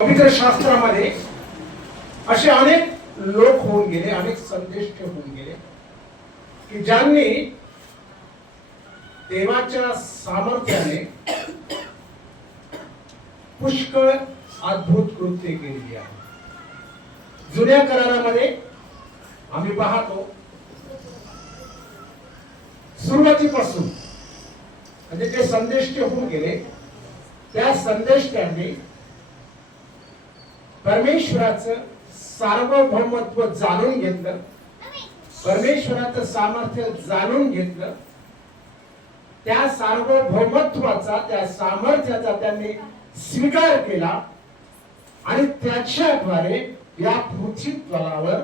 पवित्र शास्त्रामध्ये असे अनेक लोक होऊन गेले, अनेक संदेश होऊन गेले की ज्यांनी देवाच्या सामर्थ्याने पुष्कळ अद्भुत कृत्ये केली आहेत. जुन्या करारामध्ये आम्ही पाहतो सुरुवातीपासून म्हणजे जे संदेश होऊन गेले त्या संदेशांनी परमेश्वराचं सार्वभौमत्व जाणून घेतलं, परमेश्वराचं सामर्थ्य जाणून घेतलं, त्या सार्वभौमत्वाचा त्या सामर्थ्याचा त्यांनी स्वीकार केला आणि त्याच्याद्वारे या पृथ्वी तलावर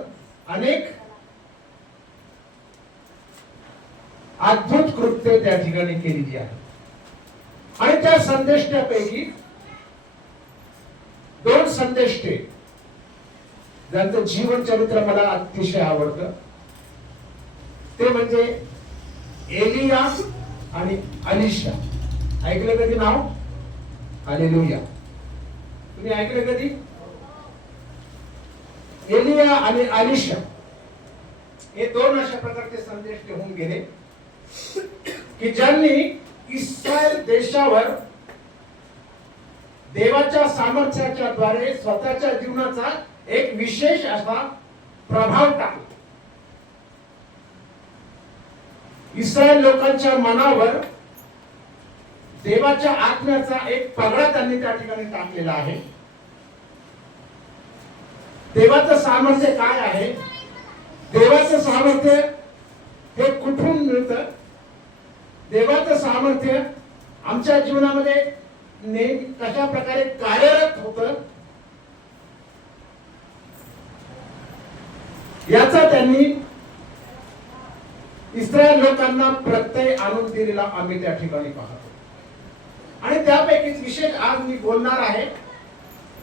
अनेक अद्भुत कृत्य त्या ठिकाणी केलेली आहेत. आणि त्या संदेशापैकी दोन संदेश ज्यांचं जीवन चरित्र मला अतिशय आवडतं ते म्हणजे एलिया आणि अलिशा. ऐकलं कधी नाव? हालेलुया. तुम्ही ऐकलं कधी? एलिया आणि अलिशा हे दोन अशा प्रकारचे संदेश होऊन गेले की ज्यांनी इस्रायल देशावर देवाच्या सामर्थ्याच्या द्वारे स्वतःच्या जीवनाचा एक विशेष असा प्रभाव टाकला. इस्रायल लोकांच्या मनावर देवाच्या आत्म्याचा एक पगडा त्यांनी त्या ठिकाणी टाकलेला आहे. देवाचं सामर्थ्य काय आहे, देवाचं सामर्थ्य हे कुठून मिळतं, देवाचं सामर्थ्य आमच्या जीवनामध्ये नेहमी कशा प्रकारे कार्यरत होतं याचा त्यांनी इस्रायल लोकांना प्रत्यय आणून दिलेला आम्ही त्या ठिकाणी पाहतो. आणि त्यापैकीच विशेष आज मी बोलणार आहे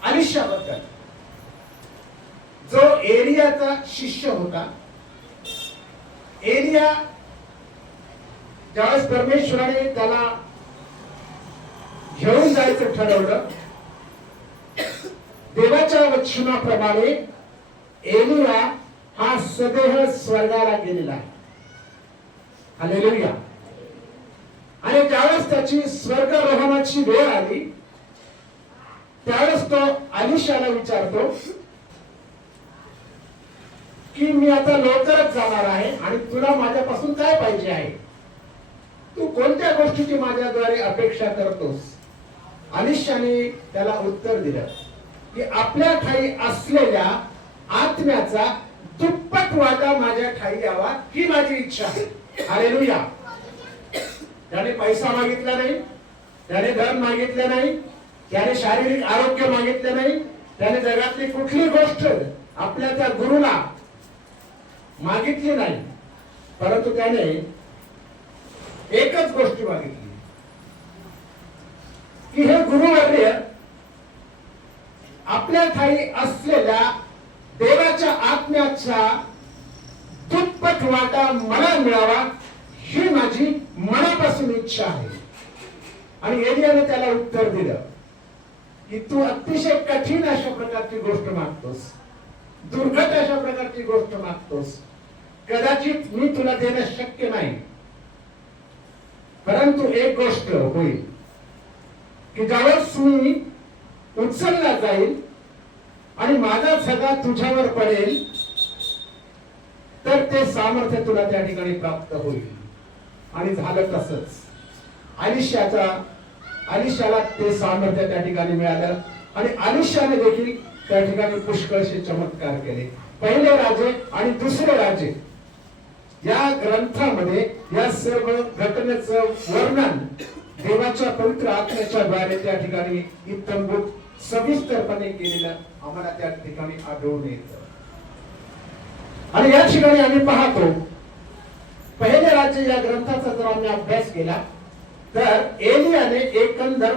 अलिशा बद्दल, जो एलियाचा शिष्य होता. एलिया ज्यावेळेस परमेश्वराने त्याला घेऊन जायचं ठरवलं, देवाच्या वचनाप्रमाणे एलिया हा सदैव स्वर्गाला गेलेला आहे. हालेलुया. आणि ज्यावेळेस त्याची स्वर्गारोहणाची वेळ आली त्यावेळेस तो अलिशाला विचारतो की मी आता लवकरच जाणार आहे आणि तुला माझ्यापासून काय पाहिजे आहे, तू कोणत्या गोष्टीची माझ्याद्वारे अपेक्षा करतोस? अलिशाने त्याला उत्तर दिलं की आपल्या ठाई असलेल्या आत्म्याचा दुप्पट वाटा माझ्या ठाई यावा ही माझी इच्छा आहे. हालेलुया. त्याने पैसा मागितला नाही, त्याने धन मागितलं नाही, त्याने शारीरिक आरोग्य मागितलं नाही, त्याने जगातली कुठली गोष्ट आपल्या त्या गुरुला मागितली नाही, परंतु त्याने एकच गोष्ट मागितली की हे गुरुवर्य आपल्या ठाई असलेल्या देवाच्या आत्म्याचा दुप्पट वाटा मला मिळावा ही माझी मनापासून इच्छा आहे. आणि एलियाने त्याला उत्तर दिलं की तू अतिशय कठीण अशा प्रकारची गोष्ट मागतोस, दुर्घट अशा प्रकारची गोष्ट मागतोस, कदाचित मी तुला देणं शक्य नाही, परंतु एक गोष्ट होईल की ज्यावेळेस मी उचलला जाईल आणि माझा सगळा तुझ्यावर पडेल तर ते सामर्थ्य तुला त्या ठिकाणी प्राप्त होईल. आणि झालं तसंच. अलिशाला ते सामर्थ्य त्या ठिकाणी मिळालं आणि अलिशाने देखील त्या ठिकाणी पुष्कळशे चमत्कार केले. पहिले राजे आणि दुसरे राजे या ग्रंथामध्ये या सर्व घटनेचं वर्णन देवाच्या पवित्र आत्म्याच्या द्वारे त्या ठिकाणी इत्थंभूत सविस्तरपणे केलेलं आम्हाला त्या ठिकाणी आढळून येतं. आणि या ठिकाणी आम्ही पाहतो पहिले राज्य या ग्रंथाचा जर आम्ही अभ्यास केला तर एलियाने एकंदर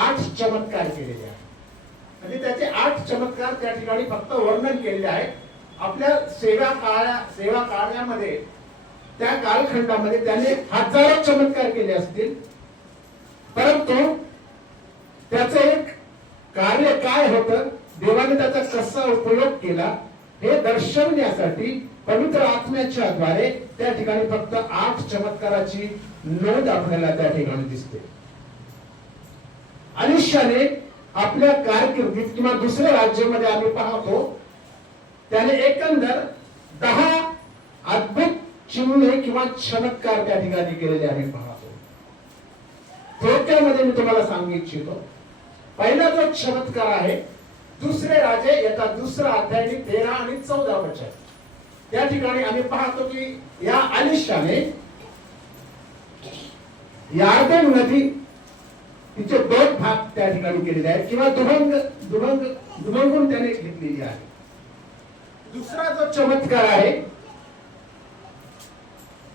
8 चमत्कार केलेले आहेत. म्हणजे त्याचे 8 चमत्कार त्या ठिकाणी फक्त वर्णन केलेले आहेत. आपल्या सेवा कार्यामध्ये त्या कालखंडामध्ये त्याने हजारो चमत्कार केले असतील, परंतु त्याचं एक कार्य काय होतं, देवाने त्याचा कसा उपयोग केला हे दर्शवण्यासाठी पवित्र आत्म्याच्या द्वारे त्या ठिकाणी फक्त 8 चमत्काराची नोंद आपल्याला त्या ठिकाणी दिसते. अलिशाने आपल्या कारकिर्दीत किंवा दुसऱ्या राज्यामध्ये आम्ही पाहतो त्याने एकंदर 10 अद्भुत चिन्हे किंवा चमत्कार त्या ठिकाणी केलेले आम्ही पाहतो. थोडक्यामध्ये मी तुम्हाला सांगू इच्छितो. पहिला जो चमत्कार आहे दुसरे राजे याचा दुसरा अध्याय 13 आणि 14 वचन. त्या ठिकाणी आम्ही पाहतो की या अलिशाने यार्दन नदी तिचे 2 भाग त्या ठिकाणी केलेले आहेत किंवा दुभंगून त्याने घेतलेली आहे. दुसरा जो चमत्कार आहे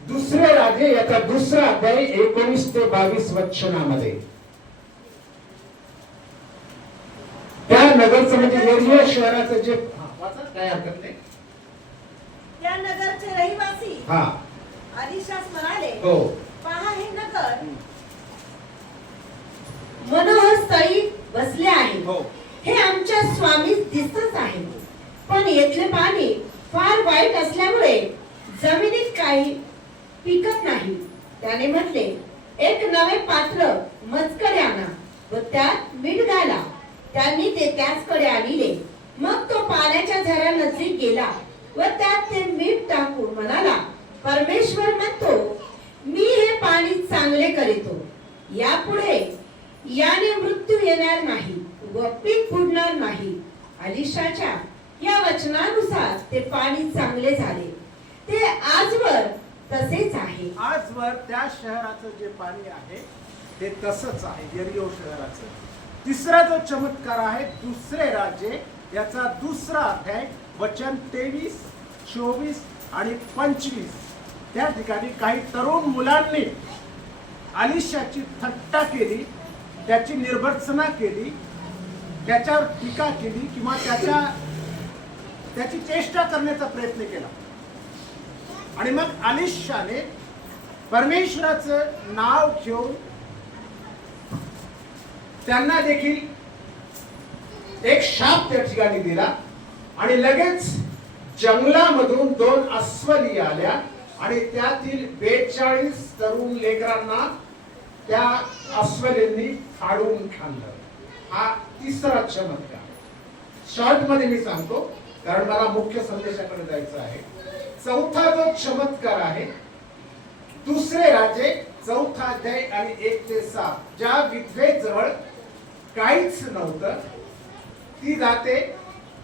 दुसरे राजे याचा दुसरा अध्याय 19 ते 22 वचनामध्ये त्या नगरचं म्हणजे एरिया शहराचं जे वाचा काय हरकत नाही. त्या नगरचे रहिवासी हा अलिशास म्हणाले, हो पहा हे नगर मनोहर स्थळी बसले आहे. हो हे आमच्या स्वामीस दिसतच आहे, पण येथले पाणी फार वाईट असल्यामुळे जमिनीत काही पिकत नाही. त्याने म्हटले, एक नवे पात्र मजकडे आणा व त्यात मीठ घाला. त्यांनी ते त्याचकडे आणले. मग तो पाण्याच्या झऱ्यानजीक गेला व त्यात ते मीठ टाकून म्हणाला, परमेश्वर म्हणतो, मी हे पाणी चांगले करीतो. यापुढे याने मृत्यू येणार नाही व पीक फुटणार नाही. अलिशाच्या या वचनानुसार ते पाणी चांगले झाले. ते आजवर तसेच आहे. आजवर त्या शहराचं जे पाणी आहे ते तसंच आहे, यरिहो शहराचं. तिसरा जो चमत्कार आहे दुसरे राजे याचा दुसरा अध्याय वचन 23, 24 आणि 25. त्या ठिकाणी काही तरुण मुलांनी अलिशाची थट्टा केली, त्याची निर्भर्त्सना केली, त्याच्यावर टीका केली किंवा त्याची चेष्टा करण्याचा प्रयत्न केला. आणि मग अलिशाने परमेश्वराचं नाव घेऊन त्यांना देखील एक शाप त्या ठिकाणी दिला. आणि लगेच जंगलामधून 2 अस्वली आल्या आणि त्यातील 42 तरुण लेकरांना त्या अस्वलींनी फाडून खाल्लं. हा तिसरा चमत्कार. शॉर्ट मध्ये मी सांगतो कारण मला मुख्य संदेशाकडे जायचं आहे. चौथा जो चमत्कार आहे दुसरे राजे 4 अध्याय आणि 1 ते 7. ज्या विधवेजवळ काहीच नव्हतं ती जाते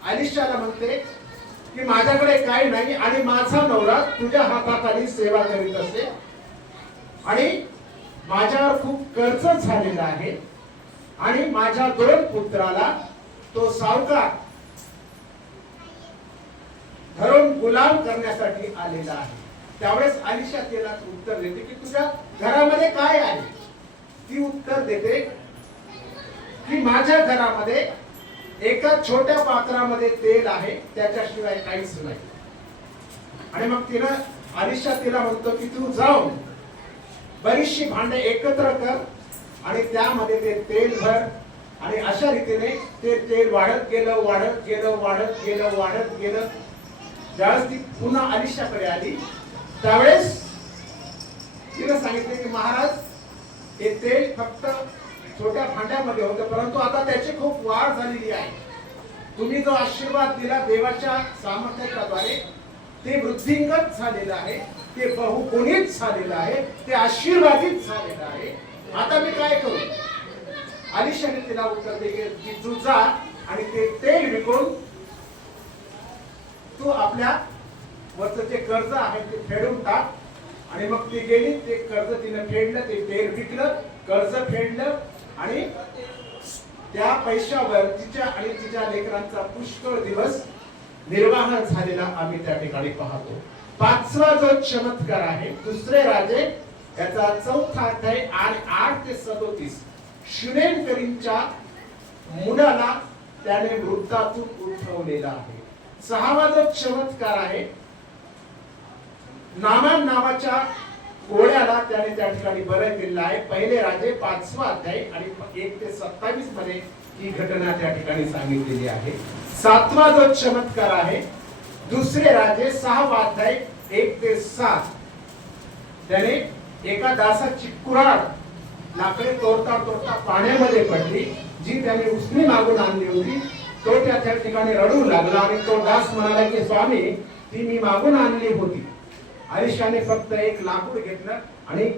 अलिशाला म्हणते की माझ्याकडे काही नाही आणि माझा नवरा तुझ्या हाताखाली सेवा करीत असे आणि माझ्यावर खूप कर्ज झालेलं आहे आणि माझ्या 2 पुत्राला तो सावकार धरून गुलाम करण्यासाठी आलेला आहे. त्यावेळेस अलिशा तिला उत्तर देते की तुझ्या घरामध्ये काय आहे. ती उत्तर देते की माझ्या घरामध्ये एका छोट्या पात्रामध्ये तेल आहे, त्याच्याशिवाय काहीच नाही. आणि मग अलिशा तिला म्हणतो की तू जाऊन बरीचशी भांडे एकत्र कर आणि त्यामध्ये ते तेल भर. आणि अशा रीतीने ते तेल वाढत गेलं वाढत गेलं वाढत गेलं वाढत गेलं. ज्यावेळेस ती पुन्हा अलिशाकडे आली त्यावेळेस तिने सांगितले की महाराज हे तेल फक्त छोट्या भांड्यामध्ये होतं परंतु आता त्याची खूप वाढ झालेली आहे. तुम्ही जो आशीर्वाद दिला देवाच्या सामर्थ्याद्वारे ते वृद्धिंगत झालेलं आहे, ते बहुगुणित झालेलं आहे, ते आशीर्वादित झालेलं आहे. आता मी काय करू. अलिशाने तिला उत्तर दिले की तू जा आणि ते तेल विकून तू आपल्या वरचं जे कर्ज आहे ते फेडून टाक. आणि मग ती गेली, ते कर्ज तिने फेडलं, ते तेल विकलं, कर्ज फेडलं आणि त्या पैशावर तिच्या आणि तिच्या लेकरांचा पुष्कळ दिवस निर्वाह झालेला आम्ही त्या ठिकाणी पाहतो. 5वा जो चमत्कार आहे दुसरे राजे याचा 4 अध्याय आणि 8 ते 37. शुनेमकरींच्या मुलाला त्याने मृतातून उठवलेला आहे. 6वा जो चमत्कार आहे नामान नावाच्या कोळ्याला त्याने त्या ठिकाणी बरं केलेलं आहे. पहिले राजे 5वा अध्याय आणि 1 ते 27 मध्ये ही घटना त्या ठिकाणी सांगितलेली आहे. 7वा जो चमत्कार आहे, दुसरे राजे 6वा अध्याय 1 ते 7. त्याने एका दासाची कुऱ्हाड लाकडे तोडता तोडता पाण्यामध्ये पडली, जी त्याने उसने मागून आणली होती. तो त्या ठिकाणी रडू लागला आणि तो दास म्हणाला की स्वामी, ती मी मागून आणली होती. अलिशाने फक्त एक लाकूड घेतलं आणि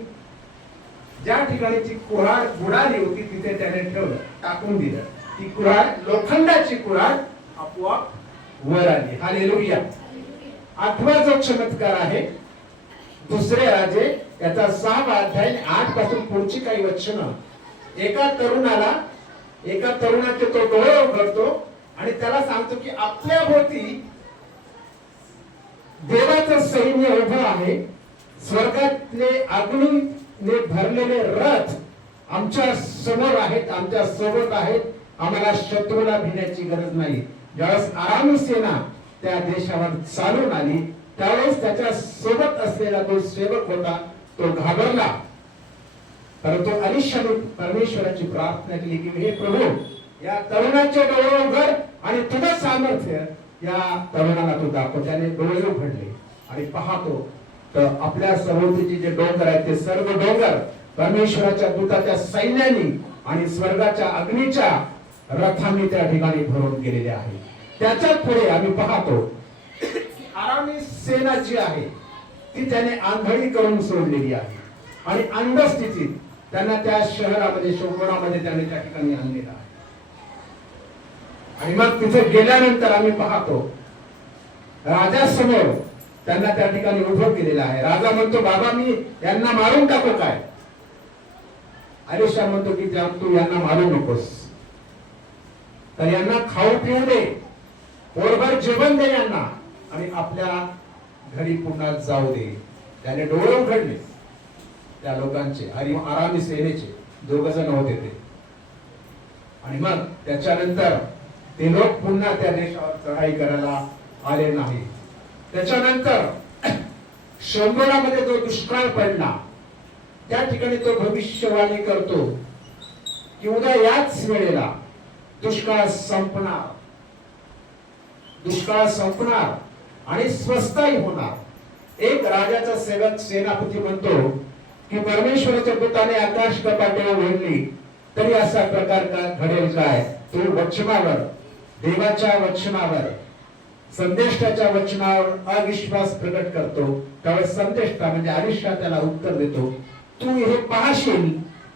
ज्या ठिकाणी ती कुऱ्हाड बुडाली होती तिथे त्याने ठेवलं, टाकून दिलं. ती कुऱ्हाड, लोखंडाची कुऱ्हाड आपोआप वर आली. हालेलुया. 8वा जो चमत्कार आहे, दुसरे राजे याचा 6वा अध्याय 8 पासून पुढची काही वचनं. एका तरुणाचे तो डोळे उघडतो आणि त्याला सांगतो की आपल्या भोवती देवाचं सैन्य उभं आहे. स्वर्गातले अग्नीने भरलेले रथ आमच्या समोर आहेत, आमच्या सोबत आहेत. आम्हाला शत्रूला भिण्याची गरज नाही. ज्यावेळेस आरामी सेना त्या देशावर चालून आली त्यावेळेस त्याच्या सोबत असलेला तो सेवक होता, तो घाबरला. परंतु अलिशाने परमेश्वराची प्रार्थना केली की हे प्रभू, या तरुणाचे डोळे उघड आणि तुझं सामर्थ्य या तरुणाला तू दाखव. त्याने डोळे उघडले आणि पाहतो तर आपल्या सभोवतीचे जे डोंगर आहेत ते सर्व डोंगर परमेश्वराच्या दूताच्या सैन्याने आणि स्वर्गाच्या अग्नीच्या रथांनी त्या ठिकाणी भरून गेलेले आहे. त्याच्या पुढे आम्ही पाहतो आरामी सेना जी आहे ती त्याने आंधळी करून सोडलेली आहे आणि अंध स्थितीत त्यांना त्या शहरामध्ये शोभनामध्ये त्याने त्या ठिकाणी आणलेला आहे. आणि मग तिथे गेल्यानंतर आम्ही पाहतो राजासमोर त्यांना त्या ठिकाणी उभं केलेलं आहे. राजा म्हणतो, बाबा मी यांना मारून टाकू काय? अलिशा म्हणतो की तू यांना मारू नकोस, तर यांना खाऊ पिऊ दे, पोटभर जेवण दे यांना आणि आपल्या घरी पुन्हा जाऊ दे. त्याने डोळे उघडले त्या लोकांचे आणि आरामी सेनेचे, 2 जण होते ते. आणि मग त्याच्यानंतर ते लोक पुन्हा त्या देशावर चढाई करायला आले नाही. त्याच्यानंतर शंभरामध्ये जो दुष्काळ पडला त्या ठिकाणी तो भविष्यवाणी करतो की उद्या याच वेळेला दुष्काळ संपणार आणि स्वस्ताही होणार. एक राजाचा सेवक सेनापती म्हणतो की परमेश्वराच्या दूताने आकाश कपाटे उघडली तरी असा प्रकार का घडेल काय? तो वचनावर, देवाच्या वचनावर, संदेष्टाच्या वचनावर अविश्वास प्रकट करतो. त्यावेळेस संदेष्टा म्हणजे अलिशा त्याला उत्तर देतो, तू हे पाहशील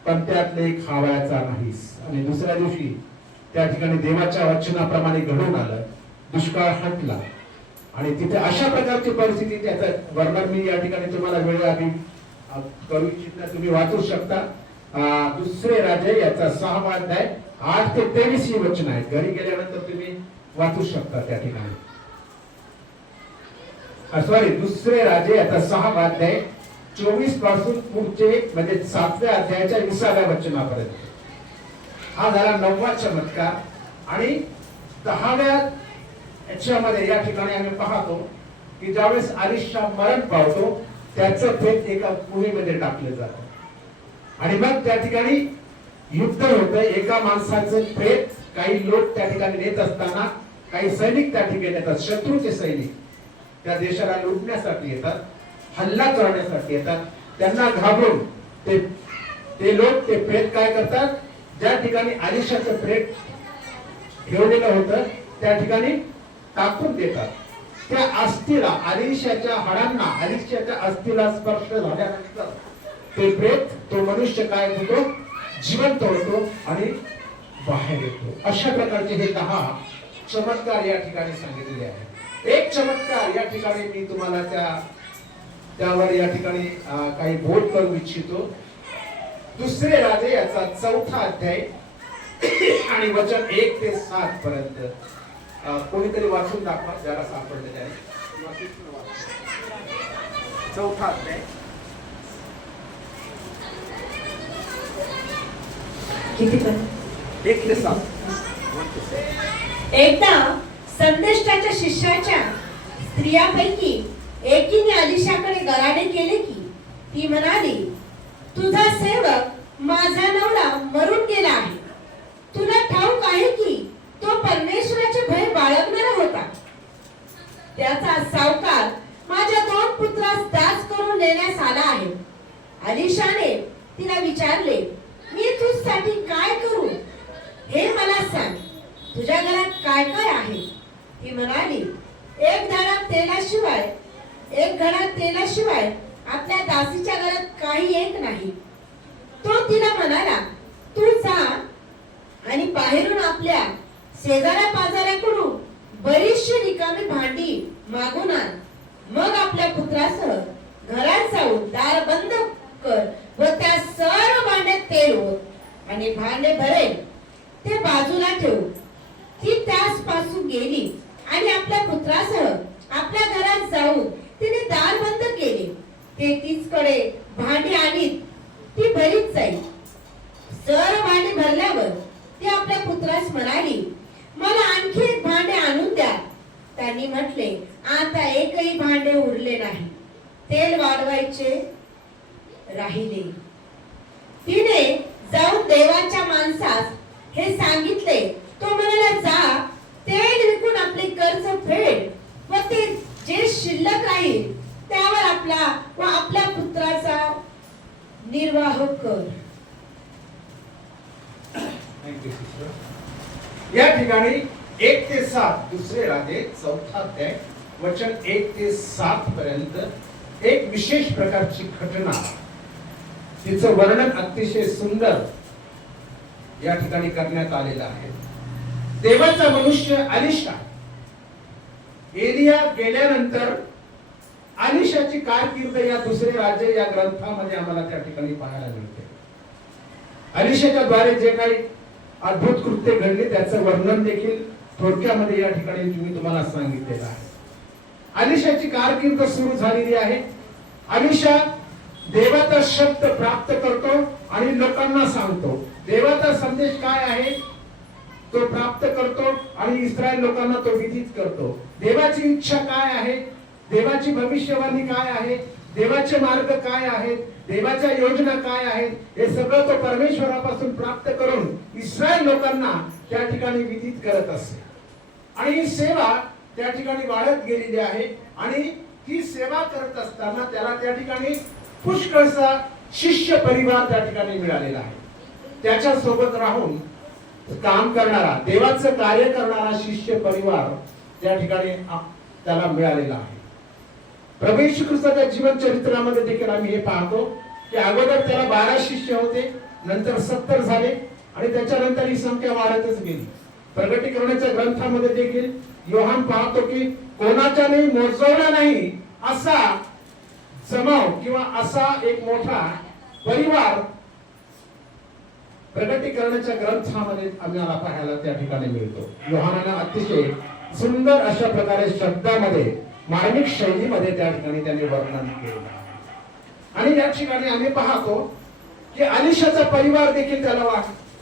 पण त्यातले खावायचा नाहीस. आणि दुसऱ्या दिवशी त्या ठिकाणी देवाच्या वचनाप्रमाणे घडून आलं, दुष्काळ हटला. आणि तिथे अशा प्रकारची परिस्थिती, त्याचं वर्णन मी या ठिकाणी तुम्हाला वेळोवेळी करू इच्छित नाही, तुम्ही वाचू शकता. दुसरे राजे याचा 6वा अध्याय 8 ते 23 ही वचन आहेत. घरी गेल्यानंतर तुम्ही वाचू शकता त्या ठिकाणी. सॉरी, दुसरे राजे याचा 6वा अध्याय 24 पासून पुढचे म्हणजे 7व्या अध्यायाच्या 20व्या वचनापर्यंत. हा झाला 9वा चमत्कार. आणि 10व्या याच्यामध्ये या ठिकाणी आम्ही पाहतो की ज्यावेळेस अलिशा मरण पावतो त्याचं प्रेत एका कुणीमध्ये टाकले जातं आणि मग त्या ठिकाणी युद्ध होतं. एका माणसाचं प्रेत काही लोक त्या ठिकाणी नेत असताना काही सैनिक त्या ठिकाणी येतात, शत्रूचे सैनिक त्या देशाला लुटण्यासाठी येतात, हल्ला करण्यासाठी येतात. त्यांना घाबरून ते लोक ते प्रेत काय करतात, ज्या ठिकाणी अलिशाचं प्रेत ठेवलेलं होतं त्या ठिकाणी टाकून देतात. त्या अस्थिला, अलिशाच्या हाडांना, अलिशाच्या अस्थिला स्पर्श झाल्यानंतर ते प्रेत, तो मनुष्य काय होतो, जिवंत होतो आणि बाहेर येतो. अशा प्रकारचे हे 10 चमत्कार या ठिकाणी सांगितलेले आहेत. एक चमत्कार या ठिकाणी मी तुम्हाला त्यावर या ठिकाणी काही बोध करू इच्छितो. दुसरे राजे याचा 4था अध्याय आणि वचन 1 ते 7 पर्यंत. कोणीतरी वाचून दाखवा ज्याला सापडले त्याने. 4था अध्याय किती पण 1 ते 7. एकदा संदेष्टाच्या शिष्याच्या स्त्रियापैकी एकीने अलिशाकडे गराडे केले की ती म्हणाली, तुझा सेवक माझा नवरा मरून गेला आहे तुला ठाऊक आहे की तो परमेश्वराचे भय बाळगणारा होता. त्याचा सावकार माझ्या 2 पुत्रास दास करून नेण्यास आला आहे. अलिशाने तिला विचारले, मी तुझ्यासाठी काय करू हे मला सांग. तुझ्या घरात काय काय आहे? ती म्हणाली, एक घडा तेलाशिवाय आपल्या दासीच्या घरात काही एक नाही. तो तिला म्हणाला, तू जा आणि बाहेरून आपल्या शेजाऱ्या पाजाऱ्याकडून बरीचशी रिकामी भांडी मागून आण. मग आपल्या पुत्रासह घरात जाऊन दार बंद कर व त्या सर्व भांड्यात तेल ओत आणि भांडे भरेल ते बाजूला ठेव. ती त्याच पासून गेली आणि आपल्या पुत्रासह आपल्या घरात जाऊन तिने दार बंद केले. ते तिचकडे भांडी आणीत ती भरीत जाईल. सर्व भांडी भरल्यावर ती आपल्या पुत्रास म्हणाली, मला आणखी एक भांडे आणून द्या. त्यांनी म्हटले, आता एकही भांडे उरले नाही, तेल वाढवायचे राहिले. तिने जाऊन देवाच्या माणसास हे सांगितले. तो म्हणाला, जा तेल विकून आपले कर्ज फेड व ते जे शिल्लक राहील त्यावर आपला व आपल्या पुत्राचा निर्वाह कर. या ठिकाणी 1 ते 7 दुसरे राजे 4था अध्याय वचन 1 ते 7 पर्यंत एक विशेष प्रकारची घटना, तिचं वर्णन अतिशय सुंदर या ठिकाणी करण्यात आलेलं आहे. देवाचा मनुष्य अलिशा, एलिया गेल्यानंतर अलिशाची कारकीर्द या दुसरे राजे या ग्रंथामध्ये आम्हाला त्या ठिकाणी पाहायला मिळते. अलिशाच्या द्वारे जे काही अद्भुत कृत्य घडले त्याचं वर्णन देखील थोडक्यामध्ये या ठिकाणी मी तुम्हाला सांगितलेलं आहे. अलिशाची कारकीर्द सुरू झालेली आहे. अलिशा देवाचा शब्द प्राप्त करतो आणि लोकांना सांगतो. देवाचा संदेश काय आहे तो प्राप्त करतो आणि इस्रायल लोकांना तो विदित करतो. देवाची इच्छा काय आहे, देवाची भविष्यवाणी काय आहे, देवाचे मार्ग काय आहेत, देवाच्या योजना काय आहेत, हे सगळं तो परमेश्वरापासून प्राप्त करून इस्रायल लोकांना त्या ठिकाणी विदित करत असते. आणि ही सेवा त्या ठिकाणी वाढत गेलेली आहे. आणि ही सेवा करत असताना त्याला त्या ठिकाणी पुष्कळसा शिष्य परिवार त्या ठिकाणी मिळालेला आहे. त्याच्या सोबत राहून काम करणारा, देवाचं कार्य करणारा शिष्य परिवार त्या ठिकाणी त्याला मिळालेला आहे. प्रभू येशू ख्रिस्ताच्या जीवन चरित्रामध्ये देखील आम्ही हे पाहतो की अगोदर त्याला 12 शिष्य होते, नंतर 70 झाले आणि त्याच्यानंतर ही संख्या वाढतच गेली. प्रकटीकरणाच्या ग्रंथामध्ये देखील योहान पाहतो की कोणाच्याने मोजवला नाही असा जमाव किंवा असा एक मोठा परिवार प्रकटीकरणाच्या ग्रंथामध्ये आम्हाला पाहायला त्या ठिकाणी मिळतो. योहानाने अतिशय सुंदर अशा प्रकारे शब्दामध्ये मार्मिक शैलीमध्ये त्या ठिकाणी त्यांनी वर्णन केलं. आणि या ठिकाणी आम्ही पाहतो की अलिशाचा परिवार देखील त्याला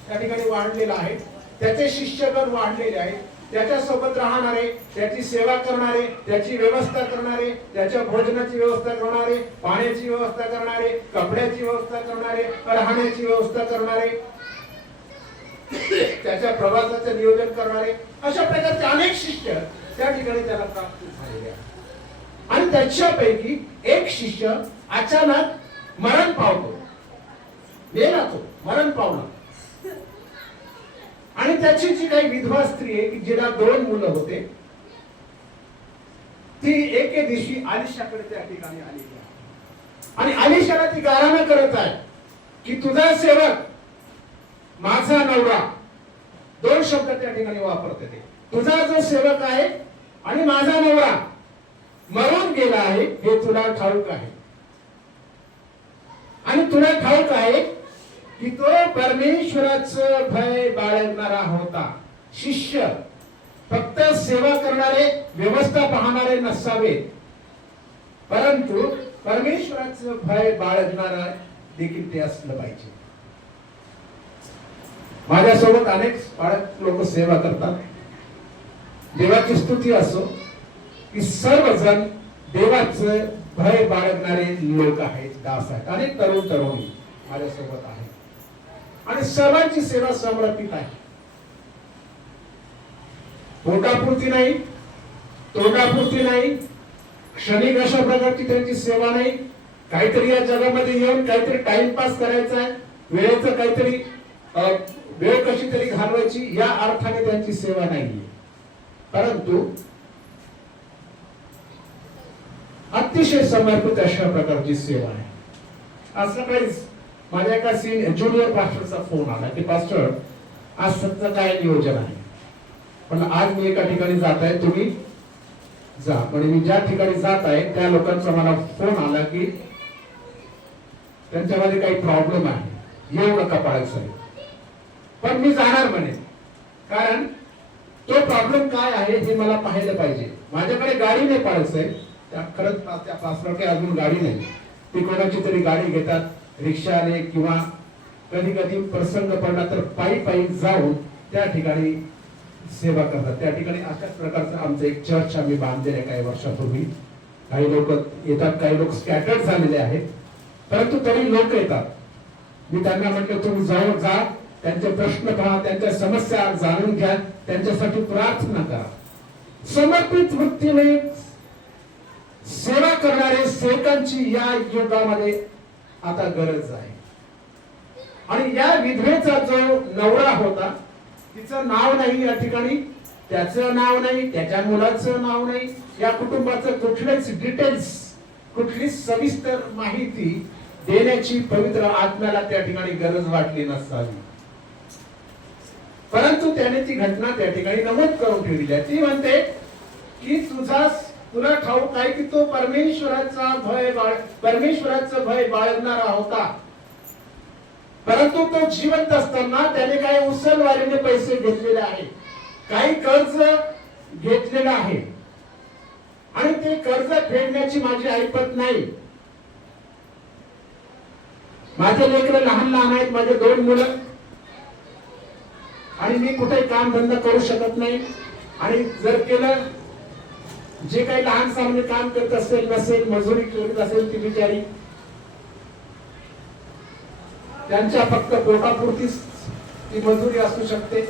त्या ठिकाणी वाढलेला आहे. त्याचे शिष्यगण वाढलेले आहेत. त्याच्या सोबत राहणारे, त्याची सेवा करणारे, त्याची व्यवस्था करणारे, त्याच्या भोजनाची व्यवस्था करणारे, पाण्याची व्यवस्था करणारे, कपड्याची व्यवस्था करणारे, राहण्याची व्यवस्था करणारे, त्याच्या प्रवासाचे नियोजन करणारे, अशा प्रकारचे अनेक शिष्य त्या ठिकाणी त्याला प्राप्त झालेले आहेत. आणि त्याच्यापैकी एक शिष्य अचानक मरण पावतो, मेला, तो मरण पावला. आणि त्याची जी काही विधवा स्त्री आहे की जिला 2 मुलं होते, ती एके दिवशी अलिशाकडे त्या ठिकाणी आलेली आहे. आणि अलिशाला ती गाराणं करत आहे की तुझा सेवक माझा नवरा, 2 शब्द त्या ठिकाणी वापरते ते. तुझा जो सेवक आहे आणि माझा नवरा मरून गेला आहे हे तुला ठाऊक आहे. आणि तुला ठाऊक आहे की तो परमेश्वराचं भय बाळगणारा होता. शिष्य फक्त सेवा करणारे, व्यवस्था पाहणारे नसावेत, परंतु परमेश्वराचं भय बाळगणारा देखील ते असलं पाहिजे. माझ्यासोबत अनेक पालक लोक सेवा करतात. देवाची स्तुती असो की सर्वजण देवाचं भय बाळगणारे लोक आहेत, दास आहेत. अनेक तरुण तरुणी माझ्यासोबत आहेत आणि सर्वांची सेवा समर्पित आहे. पोटापुरती नाही, तोंडापुरती नाही, क्षणिक अशा प्रकारची त्यांची सेवा नाही, काहीतरी या जगामध्ये येऊन काहीतरी टाइमपास करायचा आहे, वेळेचं काहीतरी वेळ कशी तरी घालवायची या अर्थाने त्यांची सेवा नाहीये, परंतु अतिशय समर्पित अशा प्रकारची सेवा आहे. आज सकाळीच माझ्या एका ज्युनियर पास्टरचा फोन आला की पास्टर आज सत्य काय नियोजन आहे, पण आज मी एका ठिकाणी जात आहे, तुम्ही जा. म्हणजे मी ज्या ठिकाणी जात आहे त्या लोकांचा मला फोन आला की त्यांच्यामध्ये काही प्रॉब्लेम आहे, येऊ नका पाळायचं, पण मी जाणार म्हणे, कारण तो प्रॉब्लेम काय आहे हे मला पाहिलं पाहिजे. माझ्याकडे गाडी नाही पाळायचंय, खरंच त्या पास्टरकडे अजून गाडी नाही, ती कोणाची तरी गाडी घेतात, रिक्षाने किंवा कधी कधी प्रसंग पडला तर पायी पायी जाऊन त्या ठिकाणी सेवा करतात. त्या ठिकाणी अशाच प्रकारचं आमचं एक चर्च आम्ही बांधलेलं आहे काही वर्षापूर्वी. काही लोक येतात, काही लोक स्कॅटर्ड झालेले आहेत, परंतु तरी लोक येतात. मी त्यांना म्हटलं तुम्ही जाऊन जा, त्यांचे प्रश्न पहा, त्यांच्या समस्या जाणून घ्या, त्यांच्यासाठी प्रार्थना करा. समर्पित वृत्तीने सेवा करणारे सेवकांची या युगामध्ये आता गरज आहे. आणि या विधवेचा जो नवरा होता, तिचं नाव नाही या ठिकाणी, त्याचं नाव नाही, त्याच्या मुलाचं नाव नाही, या कुटुंबाचं कुठलेच डिटेल्स, कुठली सविस्तर माहिती देण्याची पवित्र आत्म्याला त्या ठिकाणी गरज वाटली नसावी, परंतु त्याने ती घटना त्या ठिकाणी नमूद करून ठेवली आहे. ती म्हणते की तुला ठाऊक आहे की तो परमेश्वराचं भय बाळगणारा होता, परंतु तो जिवंत असताना त्याने काही उसलवारीने पैसे घेतलेले आहे, काही कर्ज घेतलेलं आहे, आणि ते कर्ज फेडण्याची माझी ऐपत नाही. माझे लेकरं लहान लहान आहेत, माझे 2 मुलं, आणि मी कुठे काम धंदा करू शकत नाही. आणि जर केलं, जे काही लहान सामने काम करत असेल नसेल, मजुरी करत असेल, ती बिचारी त्यांच्या फक्त पोटापुरतीच ती मजुरी असू शकते,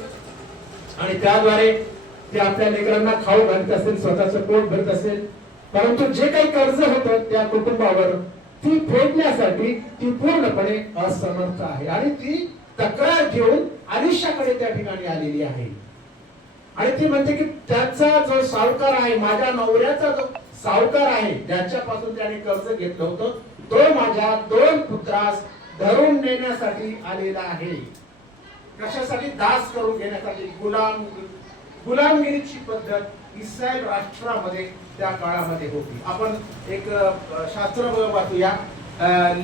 आणि त्याद्वारे ते आपल्या लेकरांना खाऊ घालत असेल, स्वतःचं पोट भरत असेल, परंतु जे काही कर्ज होतं त्या कुटुंबावर ती फेडण्यासाठी ती पूर्णपणे असमर्थ आहे. आणि ती तक्रार घेऊन आलिशाकडे त्या ठिकाणी आलेली आहे. आणि ती म्हणते की त्याचा जो सावकार आहे, माझ्या नवऱ्याचा जो सावकार आहे, ज्याच्यापासून त्याने कर्ज घेतलं होतं, तो माझ्या 2 पुत्रास धरून नेण्यासाठी आलेला आहे. कशासाठी? दास करून घेण्यासाठी. गुलामगिरीची पद्धत इस्रायल राष्ट्रामध्ये त्या काळामध्ये होती. आपण एक शास्त्र वाचूया,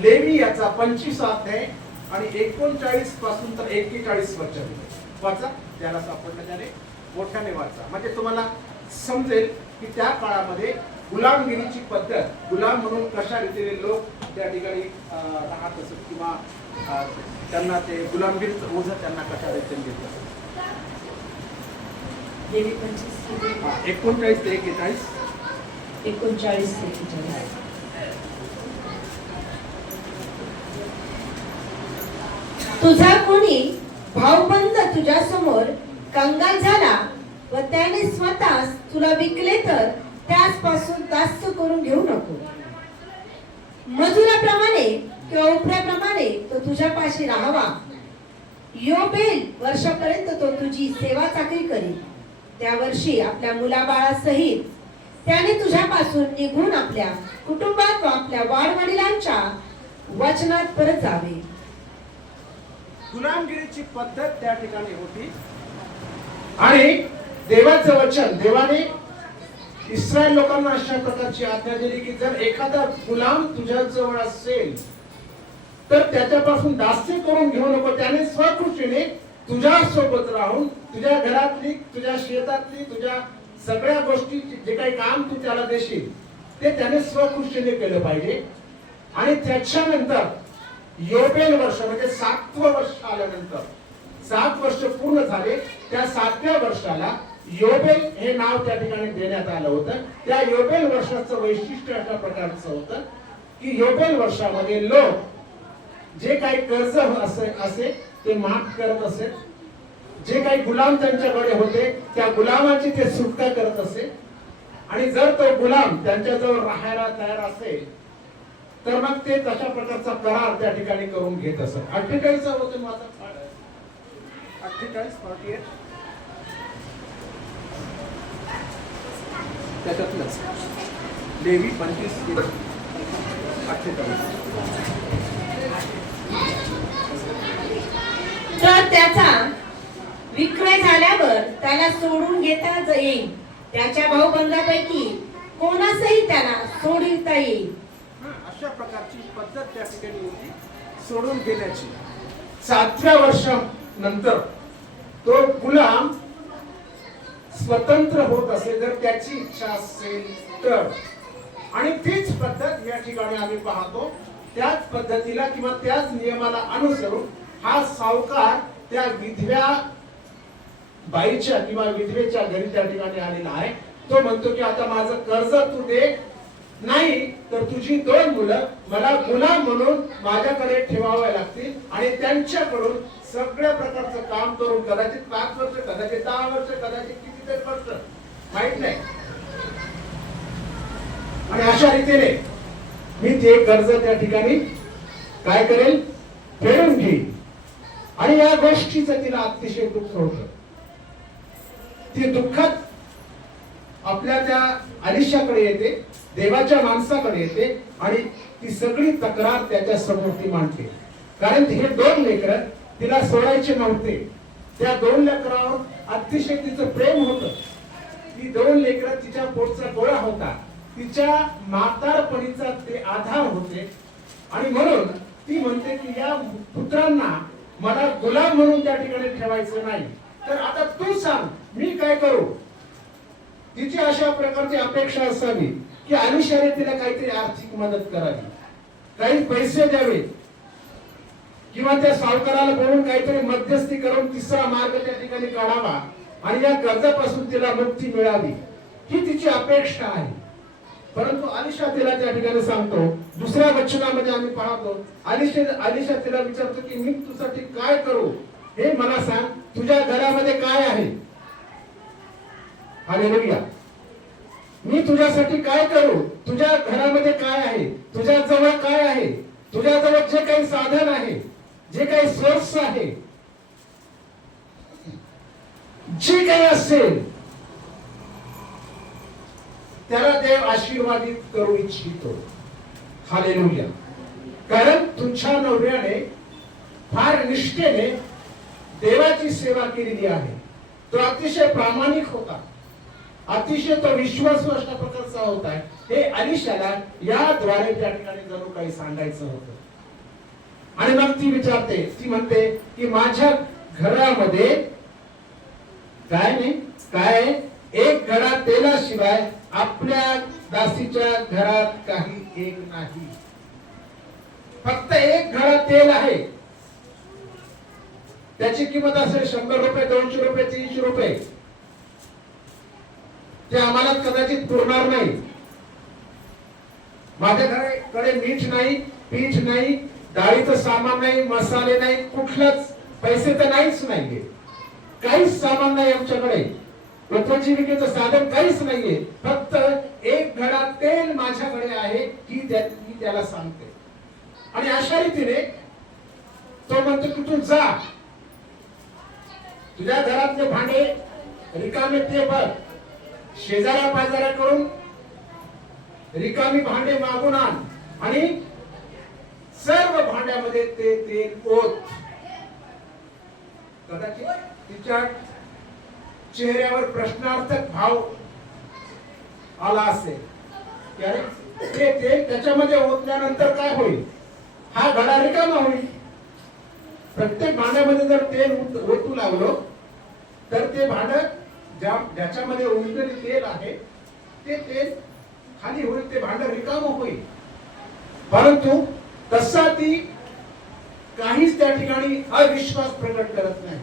लेवी याचा 25 अध्याय आणि 39 पासून तर 41 वचन वाचा. त्याला सापडलं त्याने मोठ्याने वाचा, म्हणजे तुम्हाला समजेल की त्या काळामध्ये गुलामगिरीची पद्धत, गुलाम म्हणून कशा रीतीने लोक त्या ठिकाणी राहत असत, किंवा त्यांना ते गुलामगिरीचं ओझं त्यांना कशा रीतीने देत असत. 39 ते 41. तुझा कोणी भाऊबंद तुझ्या समोर कंगाल झाला व त्याने स्वतःस तुला विकले तर त्यापासून दास्य करून घेऊ नको. मजुराप्रमाणे किंवा उपऱ्याप्रमाणे तो तुझ्यापाशी राहावा. योबेल वर्षापर्यंत तो तुझी सेवा चाकरी करील. त्या वर्षी आपल्या मुलाबाळासहित त्याने तुझ्यापासून निघून आपल्या कुटुंबात व आपल्या वाडवडिलांच्या वचनात परत जावे. गुलामगिरीची पद्धत त्या ठिकाणी होती. आणि देवाचं वचन, देवाने इस्रायल लोकांना अशा प्रकारची आज्ञा दिली की जर एखादा गुलाम तुझ्या जवळ असेल तर त्याच्यापासून दास्य करून घेऊ नको. त्याने स्वखुशीने तुझ्या सोबत राहून तुझ्या घरातली, तुझ्या शेतातली, तुझ्या सगळ्या गोष्टी, जे काही काम तू त्याला देशील ते त्याने स्वखुशीने केलं पाहिजे. आणि त्याच्यानंतर योबेल वर्ष म्हणजे 7वं वर्ष आल्यानंतर, 7 वर्ष पूर्ण झाले, त्या 7व्या वर्षाला योबेल हे नाव त्या ठिकाणी देण्यात आलं होतं. त्या योबेल वर्षाचं वैशिष्ट्य अशा प्रकारचं होतं की योबेल वर्षामध्ये लोक जे काही कर्ज असे ते माफ करत असे. जे काही गुलाम त्यांच्याकडे होते त्या गुलामाची ते सुटका करत असे आणि जर तो गुलाम त्यांच्याजवळ राहायला तयार असेल तर मग ते तशा प्रकारचा करार त्या ठिकाणी करून घेत असत. 48 होते माझा पाठ आहे. 48 त्याच्यातलंच लेवी 25 48. तर त्याचा विक्रय झाल्यावर त्याला सोडून घेता येईल. त्याच्या भाऊबंदापैकी कोणासही त्याला सोडता येईल. अशा प्रकारची पद्धत त्या ठिकाणी होती सोडून घेण्याची. 7व्या वर्षानंतर तो गुलाम स्वतंत्र होत असेल जर त्याची इच्छा असेल तर. आणि तीच पद्धत या ठिकाणी आम्ही पाहतो. त्याच पद्धतीला किंवा त्याच नियमाला अनुसरून हा सावकार त्या विधव्या बाईच्या किंवा विधवेच्या घरी त्या ठिकाणी आलेला आहे. तो म्हणतो की आता माझं कर्ज तू दे, नाही तर तुझी 2 मुलं मला गुलाम म्हणून माझ्याकडे ठेवावे लागतील आणि त्यांच्याकडून सगळ्या प्रकारचं काम करून कदाचित 5 वर्ष, कदाचित 10 वर्ष, कदाचित कितीतरी वर्ष माहित नाही. आणि अशा रीतीने मी ते कर्ज त्या ठिकाणी काय करेल, फेडून घेईल. आणि या गोष्टीचं तिला अतिशय दुःख होतं. ती दुःखात आपल्या त्या आलिशाकडे येते, देवाच्या माणसाकडे येते आणि ती सगळी तक्रार त्याच्या समोर ती मांडते. कारण हे 2 लेकरं तिला सोडायचे नव्हते. त्या 2 लेकरावर अतिशय तिचं प्रेम होतं. ती 2 लेकरं तिच्या पोटचा गोळा होता, तिच्या म्हातारपणीचा ते आधार होते. आणि म्हणून ती म्हणते की या पुत्रांना मला गुलाम म्हणून त्या ठिकाणी ठेवायचं नाही, तर आता तू सांग मी काय करू. तिची अशा प्रकारची अपेक्षा असावी की अलिशाने तिला काहीतरी आर्थिक मदत करावी, काही पैसे द्यावे किंवा त्या सावकाराला बोलून काहीतरी मध्यस्थी करून तिसरा मार्ग त्या ठिकाणी काढावा आणि या कर्जापासून तिला मुक्ती मिळावी, ही तिची अपेक्षा आहे. परंतु अलिशा तिला त्या ठिकाणी सांगतो, दुसऱ्या वचनामध्ये आम्ही पाहतो अलिशा तिला विचारतो की मी तुझ्यासाठी काय करू, हे मला सांग, तुझ्या घरामध्ये काय आहे. हालेलुया. मी तुझ्यासाठी काय करू, तुझ्या घरामध्ये काय आहे, तुझ्या जवळ काय आहे, तुझ्या जवळ जे काही साधन आहे, जे काही सोर्स आहे, जे काही असेल त्याला देव आशीर्वादित करू इच्छितो. हालेलुया. कारण तुझ्या नवऱ्याने फार निष्ठेने देवाची सेवा केलेली आहे. तो अतिशय प्रामाणिक होता, अतिशय तो विश्वासू अशा प्रकारचा होता. हे अलिशाला याद्वारे त्या ठिकाणी जणू काही सांगायचं होतं. आणि मग ती विचारते, ती म्हणते की माझ्या घरामध्ये काय नाही, काय 1 घडा तेलाशिवाय आपल्या दासीच्या घरात काही एक नाही. फक्त 1 घडा तेल आहे, त्याची किंमत असेल 100 रुपये, 200 रुपये, 300 रुपये. ते आम्हाला कदाचित पुरणार नाही. माझ्याकडे मीठ नाही, पीठ नाही, डाळीचं सामान नाही, मसाले नाही, कुठलंच पैसे तर नाहीच नाहीये, काहीच सामान नाही आमच्याकडे, उपजीविकेचं साधन काहीच नाहीये. फक्त 1 घडा तेल माझ्याकडे आहे, ही त्याला सांगते. आणि अशा रीतीने तो म्हणतो की तू जा, तुझ्या घरातले भांडे रिकामे ते बघ, शेजाऱ्या पाजाऱ्याकडून रिकामी भांडे मागून आण आणि सर्व भांड्यामध्ये ते तेल ओत. कदाचित तिच्या चेहऱ्यावर प्रश्नार्थक भाव आला असेल. ते तेल त्याच्यामध्ये ओतल्यानंतर काय होईल, हा घडा रिकामा होईल. प्रत्येक भांड्यामध्ये जर तेल ओतू लागलो तर ते भांड ज्याच्यामध्ये ओतलेले तेल आहे ते तेल खाली होईल, ते भांड रिकामं होईल. परंतु तसा ती काहीच त्या ठिकाणी अविश्वास प्रकट करत नाही.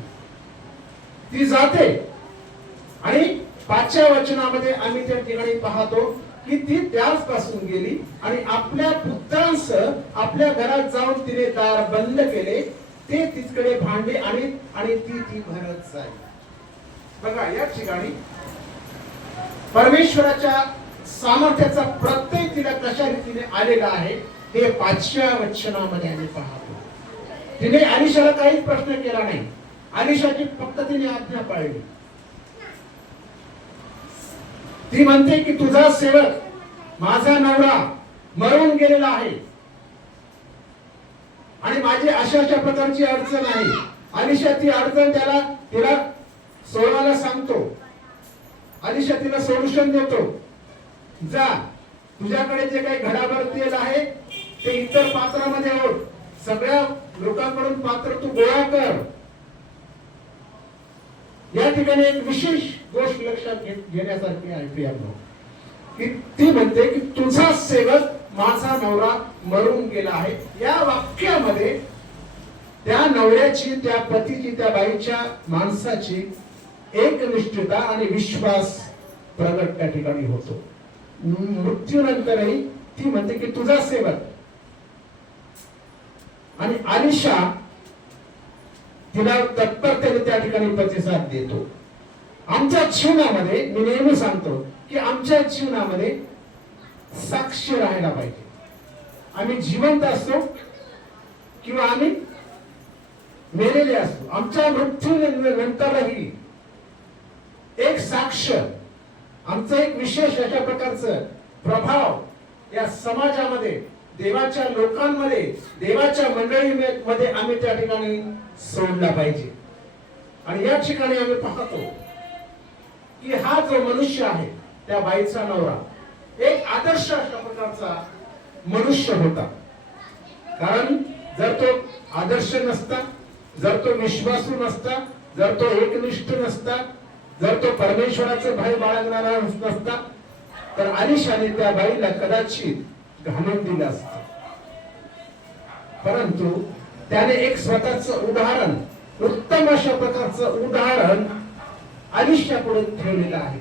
ती जाते आणि 5व्या वचनामध्ये आम्ही त्या ठिकाणी पाहतो की ती त्याच पासून गेली आणि आपल्या पुत्रांसह आपल्या घरात जाऊन तिने दार बंद केले ते तिकडे भांडे आणि ती भरत जाईल. बघा या ठिकाणी परमेश्वराच्या सामर्थ्याचा प्रत्यय तिला कशा रीतीने आलेला आहे हे 5व्या वचनामध्ये आम्ही पाहतो. तिने अलिशाला काहीच प्रश्न केला नाही. अलिशाची फक्त तिने आज्ञा पाळली. ती म्हणते की तुझा सेवक माझा नवरा मरून गेलेला आहे आणि माझी अशा प्रकारची अडचण आहे. अलिशा ती अडचण तिला सोडवायला सांगतो. अलिशा तिला सोल्युशन देतो. जा, तुझ्याकडे जे काही घडाभर तेल आहे ते इतर पात्रामध्ये ओढ. सगळ्या लोकांकडून पात्र तू गोळा कर. या ठिकाणी एक विशेष गोष्ट लक्षात घेण्यासारखी आहे प्रियांनो, की ती म्हणते की तुझा सेवक माझा नवरा मरून गेला आहे. या वाक्यामध्ये त्या नवऱ्याची, त्या पतीची, त्या बाईच्या, माणसाची एकनिष्ठता आणि विश्वास प्रगट त्या ठिकाणी होतो. मृत्यूनंतरही ती म्हणते की तुझा सेवक. आणि अलिशा तिला तत्परतेने त्या ठिकाणी प्रतिसाद देतो. आमच्या जीवनामध्ये मी नेहमी सांगतो की आमच्या जीवनामध्ये साक्ष राहायला पाहिजे. आम्ही जिवंत असतो किंवा आम्ही मेलेले असतो, आमच्या मृत्यूनंतरही एक साक्ष, आमचं एक विशेष अशा प्रकारचं प्रभाव या समाजामध्ये, देवाच्या लोकांमध्ये, देवाच्या मंडळीमध्ये आम्ही त्या ठिकाणी सोडला पाहिजे. आणि या ठिकाणी आम्ही पाहतो की हा जो मनुष्य आहे, त्या बाईचा नवरा एक आदर्श अशा प्रकारचा मनुष्य होता. कारण जर तो आदर्श नसता, जर तो विश्वासू नसता, जर तो एकनिष्ठ नसता, जर तो परमेश्वराचं भय बाळगणारा नसता, तर अलिशाने त्या बाईला कदाचित घालून दिलं असतं. परंतु त्याने एक स्वतःच उदाहरण, उत्तम अशा प्रकारचं उदाहरण अलिशा पुढे ठेवलेलं आहे.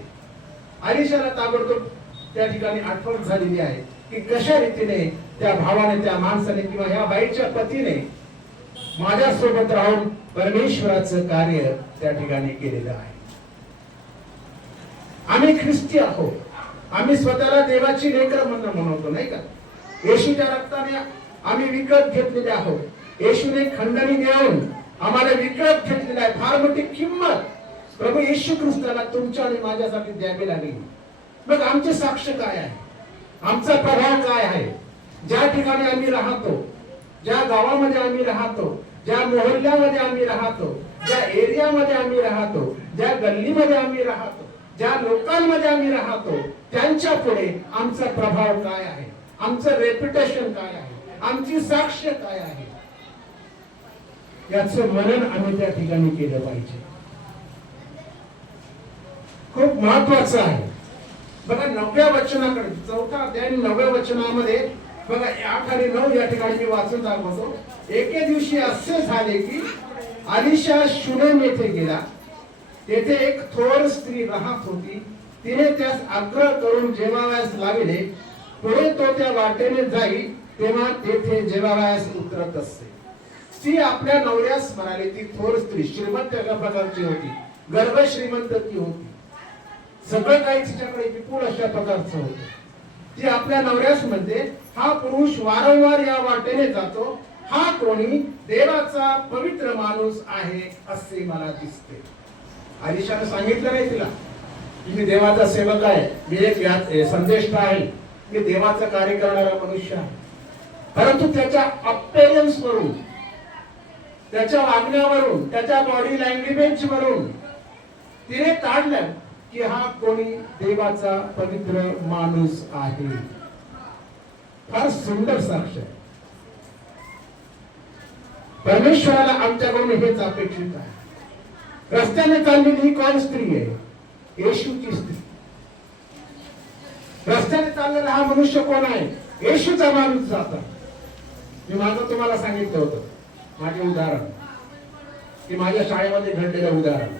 अलिशाला ताबडतोब त्या ठिकाणी आठवण झालेली आहे की कशा रीतीने त्या भावाने, त्या माणसाने किंवा या बाईच्या पतीने माझ्यासोबत राहून परमेश्वराचं कार्य त्या ठिकाणी केलेलं आहे. आम्ही ख्रिस्ती आहोत. आम्ही स्वतःला देवाची लेकरं म्हणतो, नाही का? येशूच्या रक्ताने आम्ही विकत घेतलेले आहोत. येशूने खंडणी देऊन आम्हाला विकत घेतलेला आहे. फार मोठी किंमत प्रभू येशू ख्रिस्ताला तुमच्या आणि माझ्यासाठी द्यावी लागली. मग आमचे साक्ष काय आहे? आमचा प्रभाव काय आहे? ज्या ठिकाणी आम्ही राहतो, ज्या गावामध्ये आम्ही राहतो, ज्या मोहल्ल्यामध्ये आम्ही राहतो, ज्या एरियामध्ये आम्ही राहतो, ज्या गल्लीमध्ये आम्ही राहतो, ज्या लोकांमध्ये आम्ही राहतो, त्यांच्या पुढे आमचा प्रभाव काय आहे? आमचं रेप्युटेशन काय आहे? आमची साक्ष काय आहे? याचं मनन आम्ही त्या ठिकाणी केलं पाहिजे. खूप महत्वाचं आहे. बघा 9व्या वचनाकडे, 4था अध्याय 9व्या वचनामध्ये बघा 8 आणि 9 या ठिकाणी मी वाचून दाखवतो. एके दिवशी असे झाले की अलिशा शुनेम येथे गेला. तेथे एक थोर स्त्री राहत होती. तिने त्यास आग्रह करून जेवावयास लाविले. पुढे तो त्या वाटेने जाई तेव्हा तेथे जेवावयास उतरत असते. ती आपल्या नवऱ्यास म्हणाली, ती थोर स्त्री श्रीमंत प्रकारची होती, गर्भ श्रीमंत ती होती, सगळं काही तिच्याकडे विपुल अशा प्रकारचं होतं. ती आपल्या नवऱ्यास म्हणते, हा पुरुष वारंवार या वाटेने जातो, हा कोणी देवाचा पवित्र माणूस आहे असे मला दिसते. अलिशाने सांगितलं नाही तिला की मी देवाचा सेवक आहे, मी एक संदेष्टा आहे, मी देवाचं कार्य करणारा मनुष्य आहे. परंतु त्याच्या अपीअरन्स वरून, त्याच्या वागण्यावरून, त्याच्या बॉडी लँग्वेज वरून तिने काढलं की हा कोणी देवाचा पवित्र माणूस आहे. फार सुंदर साक्ष आहे. परमेश्वराला आमच्याकडून हेच अपेक्षित आहे. रस्त्याने चाललेली ही कोण स्त्री आहे? येशूची स्त्री. रस्त्याने चाललेला हा मनुष्य कोण आहे? येशूचा माणूस जाता. मी माझं तुम्हाला सांगितलं होतं माझे उदाहरण, की माझ्या शाळेमध्ये घडलेलं उदाहरण.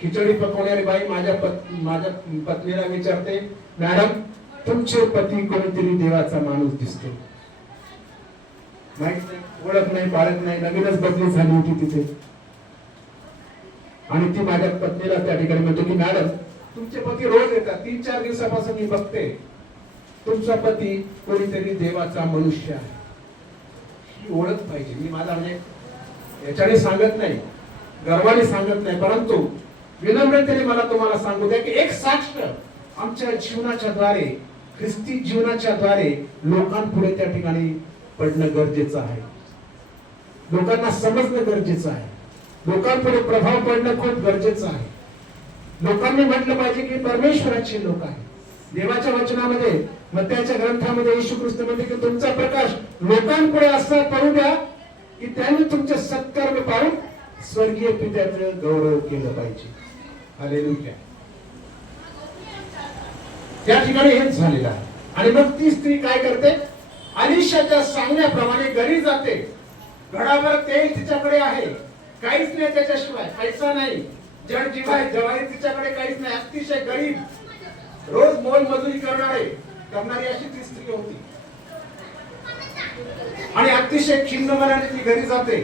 खिचडी पकवणारी बाई माझ्या पत्नीला विचारते, मॅडम तुमचे पती कोणीतरी देवाचा माणूस दिसतो. माहित नाही, ओळख नाही, बाळख नाही, नवीनच बदली झाली होती तिथे. आणि ती माझ्या पत्नीला त्या ठिकाणी म्हणतो की मॅडम, तुमचे पती रोज येतात, 3-4 दिवसापासून मी बघते, तुमचा पती कोणीतरी देवाचा मनुष्य आहे. ही ओळख पाहिजे. मी माझा म्हणजे याच्याने सांगत नाही, गर्वाने सांगत नाही, परंतु विनम्रतेने मला तुम्हाला सांगू द्या की एक साक्ष आमच्या जीवनाच्या द्वारे, ख्रिस्ती जीवनाच्या द्वारे लोकांपुढे त्या ठिकाणी पडणं गरजेचं आहे. लोकांना समजणं गरजेचं आहे. लोकांपुढे प्रभाव पडणं खूप गरजेचं आहे. लोकांनी म्हटलं पाहिजे की परमेश्वराचे लोक आहे. देवाच्या वचनामध्ये, मत्थ्याच्या ग्रंथामध्ये येशू ख्रिस्त म्हणते की तुमचा प्रकाश लोकांपुढे असा पडू द्या की त्यांनी तुमचे सत्कर्म पाहून स्वर्गीय पित्याचं गौरव केलं पाहिजे. हालेलुया. त्या ठिकाणी हेच झालेलं आहे. आणि मग ती स्त्री काय करते? अलिशाच्या सांगण्याप्रमाणे घरी जाते. घडाभर तेल तिच्याकडे आहे, काहीच नाही त्याच्याशिवाय, पैसा नाही, जड जीव आहे, जवारी तिच्याकडे काहीच नाही, अतिशय गरीब, रोज मोलमजुरी करणारी अशी ती स्त्री होती. आणि अतिशय खिन्न मनाने ती घरी जाते.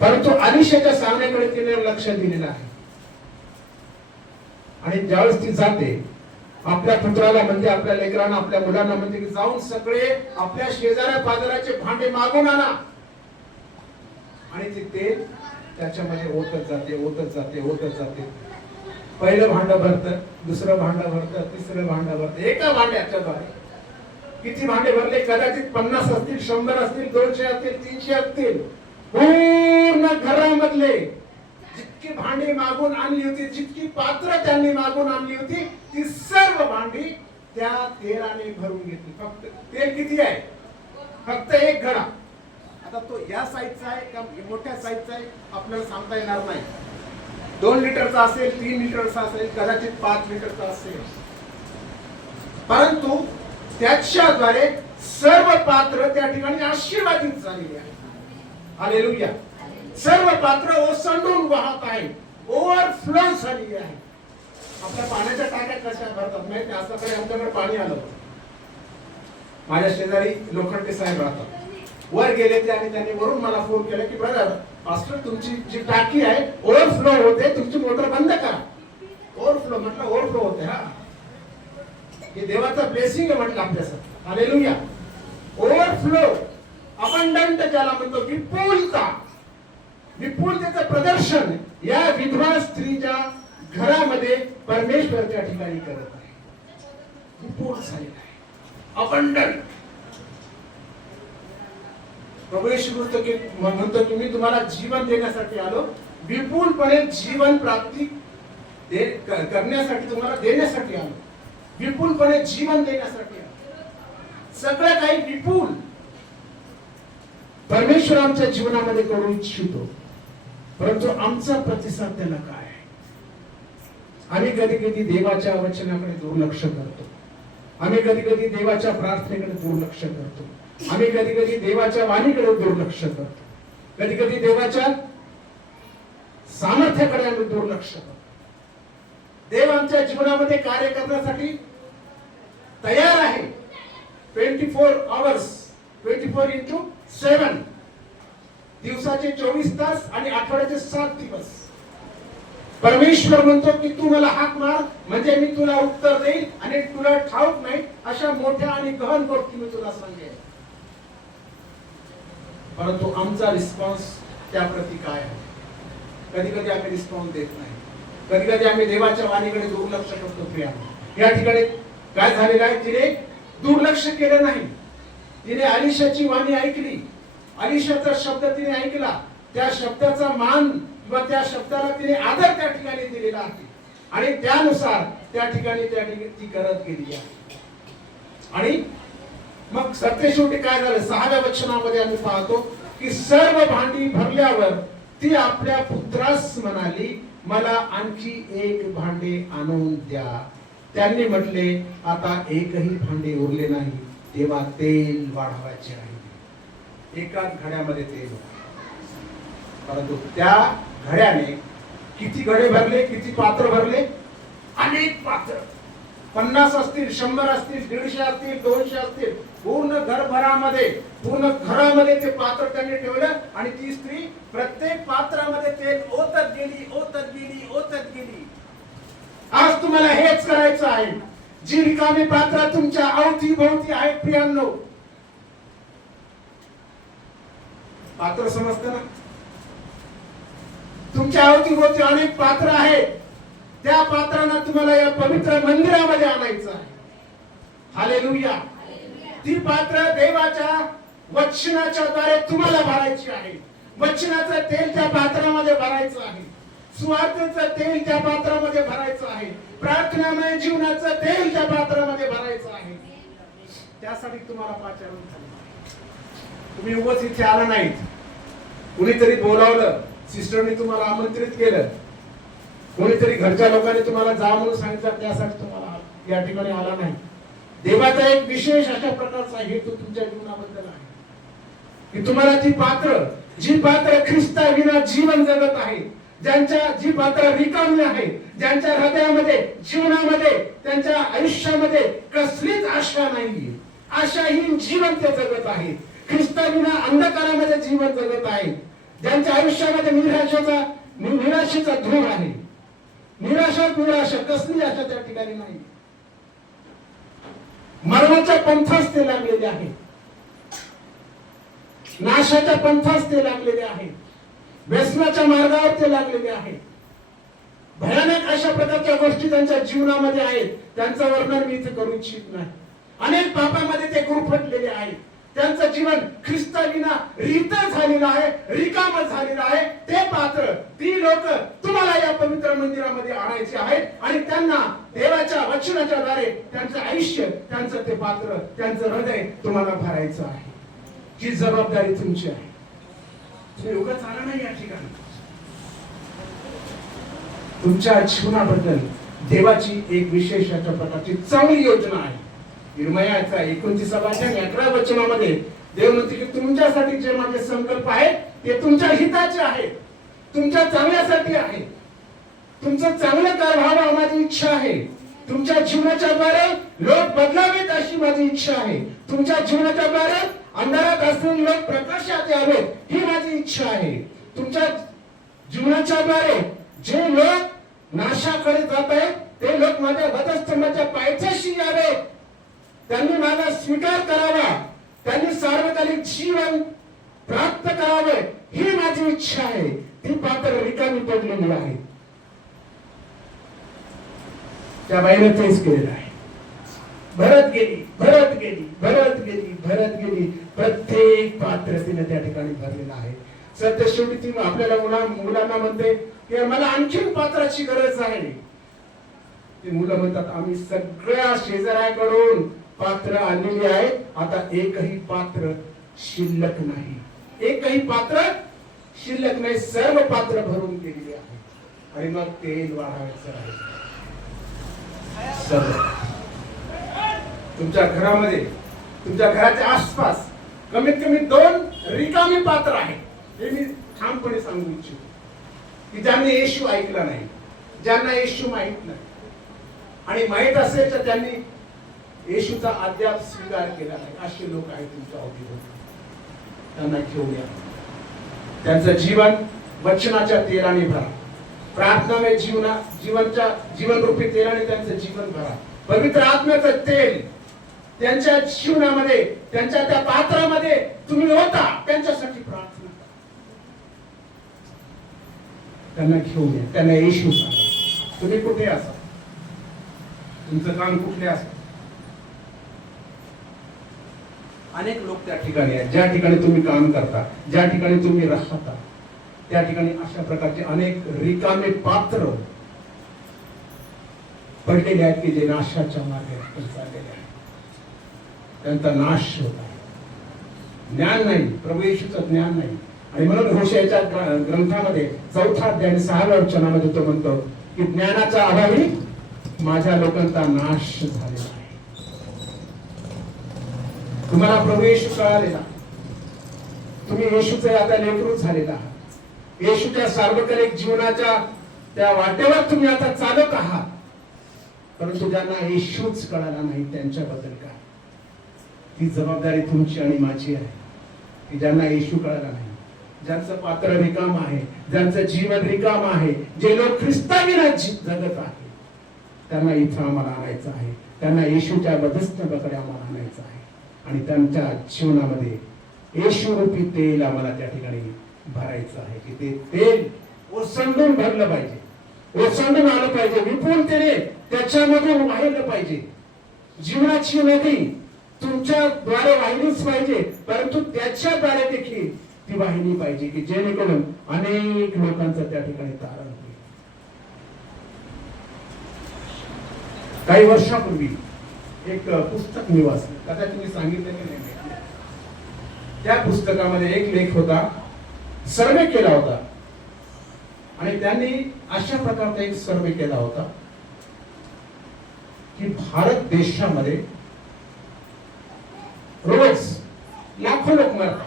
परंतु अलिशाच्या सांगण्याकडे तिने लक्ष दिलेलं आहे. आणि ज्यावेळेस ती जाते, आपल्या पुत्राला म्हणते, आपल्या लेकरांना, आपल्या मुलांना म्हणते की जाऊन सगळे आपल्या शेजाऱ्या पाजाराचे भांडे मागून आणा. आणि ते तेल त्याच्यामध्ये ओतत जाते. पहिलं भांड भरतं, दुसरं भांड भरतं, तिसरं भांड भरतं. एका भांड्याच्या द्वारे किती भांडे भरले? कदाचित 50 असतील, 100 असतील, 200 असतील, 300 असतील. पूर्ण घरामधले जितकी भांडी मागून आणली होती, जितकी पात्र त्यांनी मागून आणली होती, ती सर्व भांडी त्या तेलाने भरून घेतली. फक्त तेल किती आहे? फक्त एक घडा. आता तो या साईजचा आहे का मोठ्या साईजचा आहे आपल्याला सांगता येणार नाही. 2 लिटरचा असेल, 3 लिटरचा असेल, कदाचित 5 लिटरचा असेल. परंतु त्याच्याद्वारे सर्व पात्र त्या ठिकाणी आशीर्वादित झालेली आहे. हालेलुया. सर्व पात्र ओसंडून वाहत आहे, ओव्हरफ्लो झालेली आहे. आपल्या पाण्याच्या टाक्या कशा भरतात माहिती? आताकडे आमच्याकडे पाणी आलं होतं. माझ्या शेजारी लोखंडे साहेब राहतात. वर गेले ते आणि त्यांनी वरून मला फोन केला की ब्रदर, पास्टर तुमची जी टाकी आहे ओव्हरफ्लो होते, तुमची मोटर बंद करा. ओव्हरफ्लो म्हटलं, ओव्हरफ्लो होते. हा, हे देवाचा ब्लेसिंग आहे म्हटलं आपल्यासाठी. हालेलुया. ओव्हरफ्लो, अबंडंट ज्याला म्हणतो, विपुलतेचं प्रदर्शन या विधवा स्त्रीच्या घरामध्ये परमेश्वर त्या ठिकाणी करत आहे. विपुल झालेला आहे, अबंडंट. प्रभू येशू ख्रिस्त म्हणतो की मी तुम्हाला जीवन देण्यासाठी आलो, विपुलपणे जीवन प्राप्ती करण्यासाठी, तुम्हाला देण्यासाठी आलो, विपुलपणे जीवन देण्यासाठी आलो. सगळं काही विपुल परमेश्वर आमच्या जीवनामध्ये करू इच्छितो. परंतु आमचा प्रतिसाद त्याला काय आहे? आम्ही कधी कधी देवाच्या वचनाकडे दुर्लक्ष करतो. आम्ही कधी कधी देवाच्या प्रार्थनेकडे दुर्लक्ष करतो. आम्ही कधी कधी देवाच्या वाणीकडे दुर्लक्ष करतो. कधी कधी देवाच्या सामर्थ्याकडे आम्ही दुर्लक्ष करतो. देव आमच्या जीवनामध्ये कार्य करण्यासाठी तयार आहे. 24 आवर्स, 24x7, दिवसाचे 24 तास आणि आठवड्याचे 7 दिवस. परमेश्वर म्हणतो की तू मला हाक मार म्हणजे मी तुला उत्तर देईल आणि तुला ठाऊक नाही अशा मोठ्या आणि गहन गोष्टी मी तुला सांगेन. परंतु आमचा रिस्पॉन्स त्याप्रती काय आहे? कधी कधी आम्ही रिस्पॉन्स देत नाही. कधी कधी आम्ही देवाच्या वाणीकडे दुर्लक्ष करतो. या ठिकाणी काय झालेलं आहे? तिने दुर्लक्ष केलं नाही. तिने अलिशाची वाणी ऐकली, अलिशाचा शब्द तिने ऐकला, त्या शब्दाचा मान किंवा त्या शब्दाला तिने आदर त्या ठिकाणी दिलेला आहे आणि त्यानुसार त्या ठिकाणी ती करत गेली आहे. आणि मग सत्यशेवटी काय झालं? 6व्या वचनामध्ये आम्ही पाहतो की सर्व भांडी भरल्यावर ती आपल्या पुत्रास म्हणाली, मला आणखी एक भांडे आणून द्या. त्यांनी म्हटले, आता एकही भांडे उरले नाही, तेव्हा तेल वाढवायचे आहे. एकाच घड्यामध्ये तेल होते. परंतु त्या घड्याने किती घडे भरले, किती पात्र भरले? अनेक पात्र. 50 असतील, 100 असतील, 150 असतील, 200 असतील, पूर्ण घरभरामध्ये पूर्ण घरामध्ये ते पात्र त्यांनी ठेवलं आणि ती स्त्री प्रत्येक पात्रामध्ये तेल ओतत गेली ओतत गेली ओतत गेली. आज तुम्हाला हेच करायचं आहे. जी रिकामी पात्र तुमच्या अवतीभोवती आहेत प्रियांनो, पात्र समजतं ना, तुमच्या अवतीभोवती अनेक पात्र आहेत. त्या पात्रांना तुम्हाला या पवित्र मंदिरामध्ये आणायचं आहे. हालेलुया. ती पात्र देवाच्या वचनाच्या द्वारे तुम्हाला भरायची आहे. वचनाचं तेल त्या पात्रामध्ये भरायचं आहे. सुवार्तेचं तेल त्या पात्रामध्ये भरायचं आहे. प्रार्थनामय जीवनाचं तेल त्या पात्रामध्ये भरायचं आहे. त्यासाठी तुम्हाला पाचारण झालं. तुम्ही उगाच इथे आला नाहीत. कुणीतरी बोलावलं, सिस्टरने तुम्हाला आमंत्रित केलं, कोणीतरी घरच्या लोकांनी तुम्हाला जा म्हणून सांगितलं, त्यासाठी तुम्हाला या ठिकाणी आला नाही. देवाचा एक विशेष अशा प्रकारचा हेतू तुमच्या जीवनाबद्दल आहे की तुम्हाला ती पात्र, जी पात्र ख्रिस्ता विना जीवन जगत आहे, ज्यांच्या जी पात्र रिकामी आहे, ज्यांच्या हृदयामध्ये जीवनामध्ये त्यांच्या आयुष्यामध्ये कसलीच आशा नाहीये, आशाहीन जीवन ते जगत आहे, ख्रिस्ता विना अंधकारामध्ये जीवन जगत आहे, ज्यांच्या आयुष्यामध्ये निराशेचा धूर आहे, निराशा कसली आशा त्या ठिकाणी नाही, मरणाच्या पंथास ते लागलेले आहे, नाशाच्या पंथास ते लागलेले आहे, व्यसनाच्या मार्गावर ते लागलेले आहे. भयानक अशा प्रकारच्या गोष्टी त्यांच्या जीवनामध्ये आहेत. त्यांचं वर्णन मी इथे करू इच्छित नाही. अनेक पापामध्ये ते गुरफटलेले आहेत. त्यांचं जीवन ख्रिस्ताविना रित झालेलं आहे, रिकाम झालेलं आहे. ते पात्र, ती लोक तुम्हाला या पवित्र मंदिरामध्ये आणायचे आहेत आणि त्यांना देवाच्या वचनाच्या द्वारे त्यांचं आयुष्य, त्यांचं ते पात्र, त्यांचं हृदय तुम्हाला भरायचं आहे. ही जबाबदारी तुमची आहे. तुम्ही उगाच आला नाही या ठिकाणी. तुमच्या जीवनाबद्दल देवाची एक विशेष अशा प्रकारची चांगली योजना आहे. इर्मयाचा 29वा अध्याय 11 वचनामध्ये देव म्हणते की तुमच्यासाठी जे माझे संकल्प आहेत ते तुमच्या हिताचे आहेत, तुमच्या चांगल्यासाठी आहे. तुमचं चांगलं कार्य व्हावं माझी इच्छा आहे. तुमच्या जीवनाच्या द्वारे लोक बदलावेत अशी माझी इच्छा आहे. तुमच्या जीवनाच्या द्वारे अंधारात असलेले लोक प्रकाशात यावेत ही माझी इच्छा आहे. तुमच्या जीवनाच्या द्वारे जे लोक नाशाकडे जात आहेत ते लोक माझ्या वधस्तंभाच्या पायथ्याशी यावेत, त्यांनी माझा स्वीकार करावा, त्यांनी सार्वकालिक जीवन प्राप्त करावे ही माझी इच्छा आहे. ती पात्र रिकामी पडलेली आहे. त्या बाईने तेच केलेलं आहे. भरत गेली, भरत गेली, भरत गेली, भरत गेली. प्रत्येक पात्र तिने त्या ठिकाणी भरलेलं आहे. सत्य शेवटी ती आपल्याला मुलांना म्हणते की मला आणखीन पात्राची गरज आहे. ती मुलं म्हणतात आम्ही सगळ्या शेजाऱ्याकडून पात्र आणलेली आहे, आता एकही पात्र शिल्लक नाही. एकही पात्र शिल्लक नाही. सर्व पात्र भरून गेलेली आहे. आणि मग तेल वाढवायचं आहे. सर्व तुमच्या घरामध्ये, तुमच्या घराच्या आसपास कमीत कमी 2 रिकामी पात्र आहेत. हे मी ठामपणे सांगू इच्छितो की ज्यांनी येशू ऐकला नाही, ज्यांना येशू माहित नाही आणि माहित असेल तर त्यांनी येशूचा अद्याप स्वीकार केला नाही, असे लोक आहेत तुमच्या अवतीभोवती. त्यांना घेऊया. त्यांचं जीवन वचनाच्या तेलाने भरा. प्रार्थनामय जीवनरूपी तेलाने त्यांचं जीवन भरा. पवित्र आत्म्याचं तेल त्यांच्या जीवनामध्ये, त्यांच्या त्या पात्रामध्ये तुम्ही होता. त्यांच्यासाठी प्रार्थना करा. त्यांना घेऊया. त्यांना येशू सांगा. तुम्ही कुठे असा, तुमचं काम कुठले असा. अनेक लोक त्या ठिकाणी आहेत, ज्या ठिकाणी तुम्ही काम करता, ज्या ठिकाणी तुम्ही राहता, त्या ठिकाणी अशा प्रकारचे अनेक रिकामे पात्र पडलेले आहेत की जे नाशाच्या मार्गाने चाललेले आहेत. त्यांचा नाश होत आहे. ज्ञान नाही, प्रभू येशूचं ज्ञान नाही. आणि म्हणून होशेयाच्या ग्रंथामध्ये 4 अध्याय 6व्या वचनामध्ये तो म्हणतो की ज्ञानाच्या अभावी माझ्या लोकांचा नाश झालेला आहे. तुम्हाला प्रभू येशू कळालेला, तुम्ही येशूचे आता लेकरू झालेला आहात. येशूच्या सार्वकालिक जीवनाच्या त्या वाटेवर तुम्ही आता चालत आहात. परंतु ज्यांना येशूच कळाला नाही त्यांच्याबद्दल काय, ती जबाबदारी तुमची आणि माझी आहे की ज्यांना येशू कळला नाही, ज्यांचं पात्र रिकाम आहे, ज्यांचं जीवन रिकाम आहे, जे लोक ख्रिस्ताविना जगत आहे, त्यांना इथं आम्हाला आणायचं आहे. त्यांना येशूच्या बदस्तंभाकडे आम्हाला आणायचं आहे आणि त्यांच्या जीवनामध्ये येशू रूपी तेल आम्हाला त्या ठिकाणी भरायचं आहे की ते तेल ओसंडून भरलं पाहिजे, ओसंडून आलं पाहिजे, विपुलतेने त्याच्यामधून वाहिलं पाहिजे. जीवनाची नदी तुमच्या द्वारे वाहिलीच पाहिजे, परंतु त्याच्याद्वारे देखील ती वाहिली पाहिजे की जेणेकरून अनेक लोकांचं त्या ठिकाणी तारण होईल. काही वर्षापूर्वी एक पुस्तक मी वाचलं, कदाचित मी सांगितलं की नाही. त्या पुस्तकामध्ये एक लेख होता, सर्वे केला होता आणि त्यांनी अशा प्रकारचा एक सर्वे केला होता की भारत देशामध्ये रोज लाखो लोक मरतात.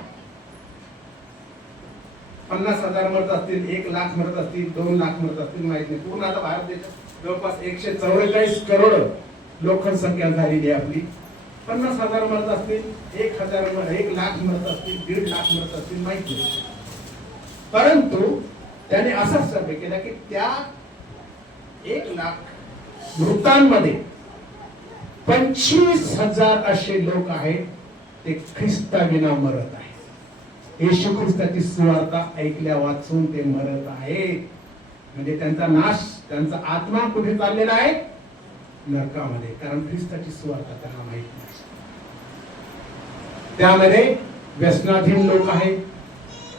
50,000 मरत असतील, 1,00,000 मरत असतील, 2,00,000 मरत असतील, माहित नाही. पूर्ण आता भारत देशात जवळपास 144 करोड लोकसंख्या झालेली आहे आपली. 50,000 मरत असतील, 1,00,000 मरत असतील, 1,50,000 मरत असतील, माहित नाही. परंतु त्याने असा सर्वे केला की त्या 1,00,000 मृतांमध्ये 25,000 असे लोक आहेत ते ख्रिस्ताविना मरत आहेत. येशू ख्रिस्ताची सुवार्ता ऐकल्या वाचून ते मरत आहेत. म्हणजे त्यांचा नाश, त्यांचा आत्मा कुठे चाललेला आहे? नरकामध्ये. कारण ख्रिस्ताची सुवार्ता त्यांना माहित नाही. त्यामध्ये व्यसनाधीन लोक आहेत,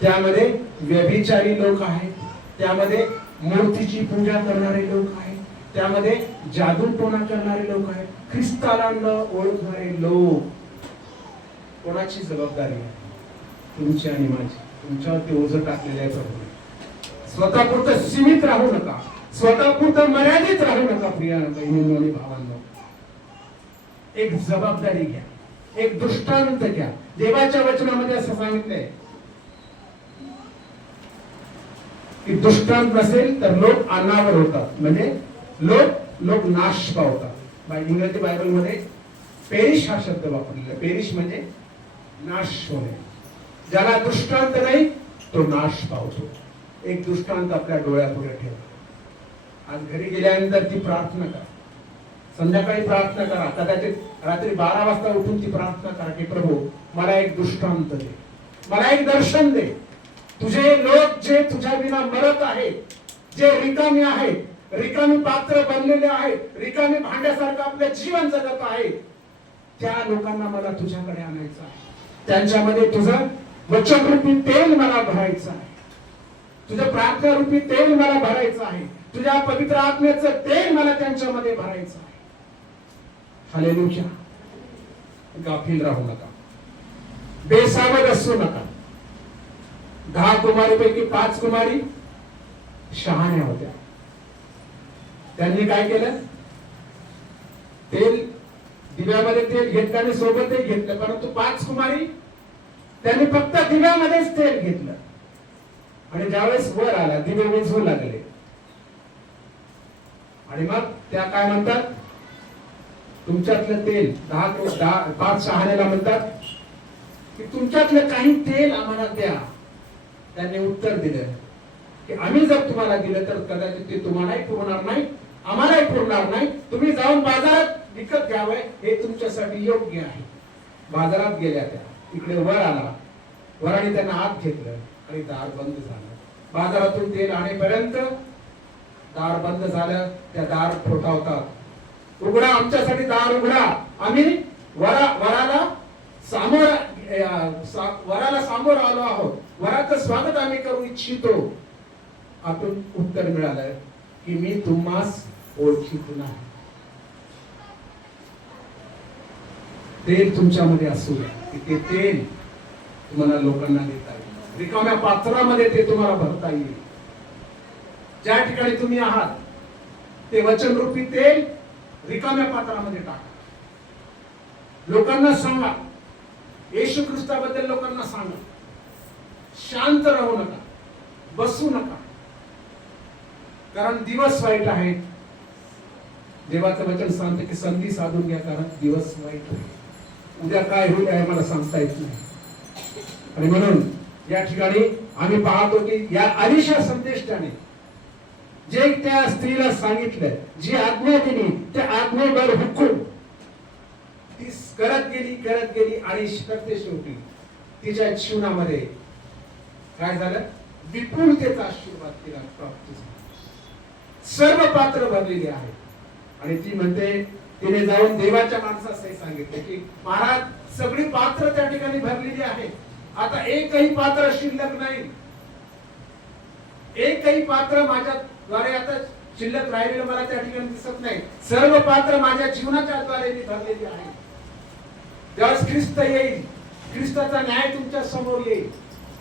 त्यामध्ये व्यभिचारी लोक आहेत, त्यामध्ये मूर्तीची पूजा करणारे लोक आहेत, त्यामध्ये जादूटोणा करणारे लोक आहेत, ख्रिस्ताला न ओळखणारे लोक. कोणाची जबाबदारी आहे? तुमची आणि माझी. तुमच्यावरती ओझं टाकलेलं आहे प्रभूने. स्वतःपुरतं सीमित राहू नका, स्वतःपुरतं मर्यादित राहू नका. प्रिय बहिणींनो आणि भावांनो, एक जबाबदारी घ्या, एक दृष्टांत घ्या. देवाच्या वचनामध्ये असं सांगितलंय की दृष्टांत नसेल तर लोक अनावर होतात, म्हणजे लोक नाश पावतात. इंग्रजी बायबल मध्ये पेरिश हा शब्द वापरलेला. पेरिश म्हणजे नाश होणे. ज्याला दृष्टांत नाही तो नाश पावतो. एक दृष्टांत आपल्या डोळ्यापुढे ठेवा. आज घरी गेल्यानंतर ती प्रार्थना करा, संध्याकाळी प्रार्थना करा, कदाचित रात्री 12 वाजता उठून ती प्रार्थना करा की प्रभू मला एक दृष्टांत दे, मला एक दर्शन दे. तुझे लोक जे तुझ्या विना मरत आहेत, जे रिकामी आहेत, रिकामी पात्र बनलेले आहेत, रिकामी भांड्यासारखं आपलं जीवन जगत आहे, त्या लोकांना मला तुझ्याकडे आणायचं आहे. त्यांच्यामध्ये तुझं वचनरूपी तेल मला भरायचं आहे, तुझं प्रार्थना रूपी तेल मला भरायचं आहे, तुझ्या पवित्र आत्म्याचं तेल मला त्यांच्यामध्ये भरायचं आहे. हालेलुया. गाफील राहू नका, बेसावध असू नका. 10 कुमारीपैकी 5 कुमारी शहाण्या होत्या. त्यांनी काय केलं? तेल, दिव्यामध्ये तेल घेतलं आणि सोबतही घेतलं. परंतु 5 कुमारी त्यांनी फक्त दिव्यामध्येच तेल घेतलं आणि ज्यावेळेस वर आला दिवे विझवू लागले आणि मग त्या काय म्हणतात? तुमच्यातलं तेल 5 शहाण्याला म्हणतात की तुमच्यातलं काही तेल आम्हाला द्या. त्यांनी उत्तर दिलं की आम्ही जर तुम्हाला दिलं तर कदाचित ते तुम्हालाही पुरणार नाही, आम्हालाही पुरणार नाही. तुम्ही जाऊन बाजारात विकत घ्यावे, हे तुमच्यासाठी योग्य आहे. बाजारात गेल्या त्या, इकडे वर आला, वराने त्यांना आत घेतलं आणि दार बंद झालं. बाजारातून तेल आणेपर्यंत दार बंद झालं. त्या दार ठोठावतात, उघडा, आमच्यासाठी दार उघडा, आम्ही वराला सामोर आलो आहोत, वराचं स्वागत आम्ही करू इच्छितो. आतून उत्तर मिळालं की मी तुम्हास ओळखीत नाही. तेल तुमच्यामध्ये असू द्या की ते तेल तुम्हाला लोकांना देता येईल, रिकाम्या पात्रामध्ये ते तुम्हाला भरता येईल. ज्या ठिकाणी तुम्ही आहात ते वचनरूपी तेल रिकाम्या पात्रामध्ये टाका. लोकांना सांगा, येशू ख्रिस्ताबद्दल लोकांना सांगा. शांत राहू नका, बसू नका, कारण दिवस वाईट आहेत. देवाचं वचन सांगते की संधी साधून घ्या, कारण दिवस वाईट आहे. उद्या काय होईल हे मला सांगता येत नाही. आणि म्हणून या ठिकाणी आम्ही पाहतो की या अलिशा संदेष्टाने जे त्या स्त्रीला सांगितलं, जी आज्ञा दिली, त्या आज्ञेवर हुकूम ती करत गेली आणि शेवटी तिच्या जीवनामध्ये काय झालं, विपुलतेचा आशीर्वाद तिला प्राप्त झाला. सर्व पात्र भरलेली आहे. आणि ती म्हणते, तिने जाऊन देवाच्या माणसास हे सांगितले की महाराज सगळी पात्र त्या ठिकाणी भरलेली आहे, आता एकही पात्र शिल्लक नाही, एकही पात्र माझ्या द्वारे आता शिल्लक राहिलेलं मला त्या ठिकाणी दिसत नाही. सर्व पात्र माझ्या जीवनाच्या द्वारे मी भरलेली आहे. ज्यावेळेस ख्रिस्त येईल, ख्रिस्ताचा न्याय तुमच्या समोर येईल,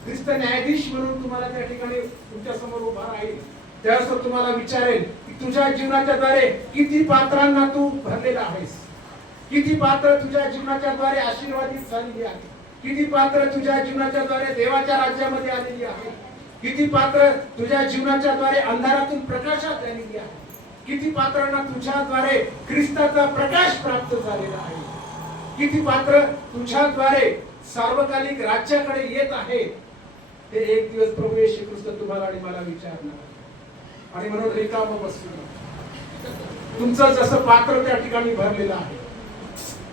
ख्रिस्त न्यायाधीश म्हणून तुम्हाला त्या ठिकाणी तुमच्या समोर उभा राहील, त्यावेळेस तो तुम्हाला विचारेल की तुझ्या जीवनाच्या द्वारे किती पात्रांना तू भरलेला आहेस, किती पात्र तुझ्या जीवनाच्या द्वारे आशीर्वादित झालेली आहे, किती पात्र तुझ्या जीवनाच्या द्वारे देवाच्या राज्यामध्ये आलेली आहे, किती पात्र तुझ्या जीवनाच्या द्वारे अंधारातून प्रकाशात आलेली आहे, किती पात्रांना तुझ्याद्वारे ख्रिस्ताचा प्रकाश प्राप्त झालेला आहे, किती पात्र तुझ्याद्वारे सार्वकालिक राज्याकडे येत आहे. ते एक दिवस प्रभू येशू ख्रिस्त तुम्हाला आणि मला विचारणार. आणि म्हणून रिकाम बसू नका. तुमचं जसं पात्र त्या ठिकाणी भरलेलं आहे,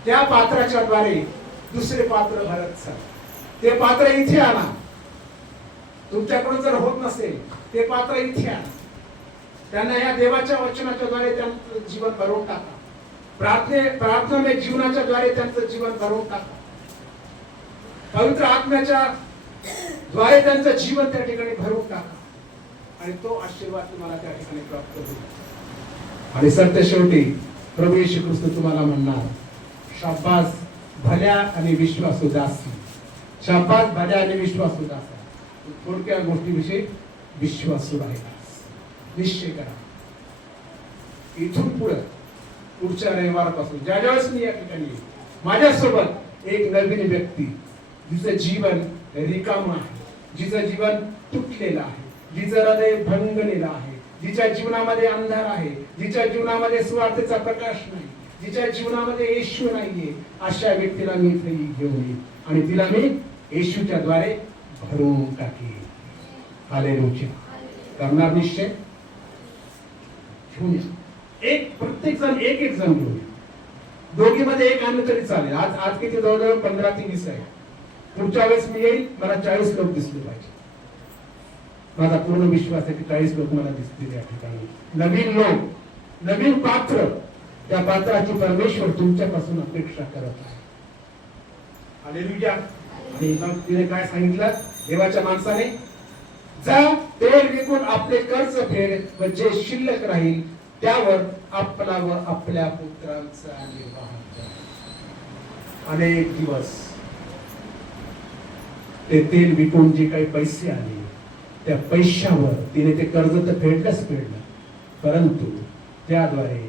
त्या पात्राच्या द्वारे दुसरे पात्र भरत चाल. ते पात्र इथे आणा. तुमच्याकडून जर होत नसेल, ते पात्र इथे आणा. त्यांना या देवाच्या वचनाच्या द्वारे त्यांचं जीवन भरून टाका. प्रार्थना जीवनाच्या द्वारे त्यांचं जीवन भरून टाका. पवित्र आत्म्याच्या द्वारे त्यांचं जीवन त्या ठिकाणी भरून टाका. आणि तो आशीर्वाद तुम्हाला त्या ठिकाणी प्राप्त होईल. आणि सत्य शेवटी प्रभू येशू ख्रिस्त तुम्हाला म्हणणार, शाबास भल्या आणि विश्वासू दासी, शाबास भल्या आणि विश्वासू दासा. थोडक्या गोष्टीविषयी विश्वासू राहिलास, निश्चय करा. इथून पुढच्या रविवारपासून ज्या वेळेस मी या ठिकाणी माझ्यासोबत एक नवीन व्यक्ती, जिचं जीवन रिकाम आहे, जिचं जीवन तुटलेलं आहे, जिचं हृदय भंगलेलं आहे, जिच्या जीवनामध्ये अंधार आहे, जिच्या जीवनामध्ये स्वार्थाचा प्रकाश नाही, जिच्या जीवनामध्ये येशू नाहीये, अशा व्यक्तीला मी इथे घेऊन येईन आणि तिला मी येशूच्या द्वारे भरून टाकेन. हालेलुया. करणार निश्चय? घेऊन या. एक प्रत्येक जण एक जण घेऊन, दोघीमध्ये एक आणलं तरी चालेल. आज किती जवळजवळ 15 ते 20 आहे. पुढच्या वेळेस मी येईल, मला 40 लोक दिसले पाहिजे. माझा पूर्ण विश्वास आहे की 40 लोक मला दिसतील या ठिकाणी. नवीन लोक, नवीन पात्र, त्या पात्राची परमेश्वर तुमच्यापासून अपेक्षा करत आहे. हालेलुया. आणि मग तिने काय सांगितलं देवाच्या माणसाने, जा तेल विकून आपले कर्ज फेड व जे शिल्लक राहील त्यावर आपला व आपल्या पुत्रांचा निर्वाह कर. अनेक दिवस ते तेल विकून जे काही पैसे आले, त्या पैशावर तिने ते कर्ज तर फेडलंच, परंतु त्याद्वारे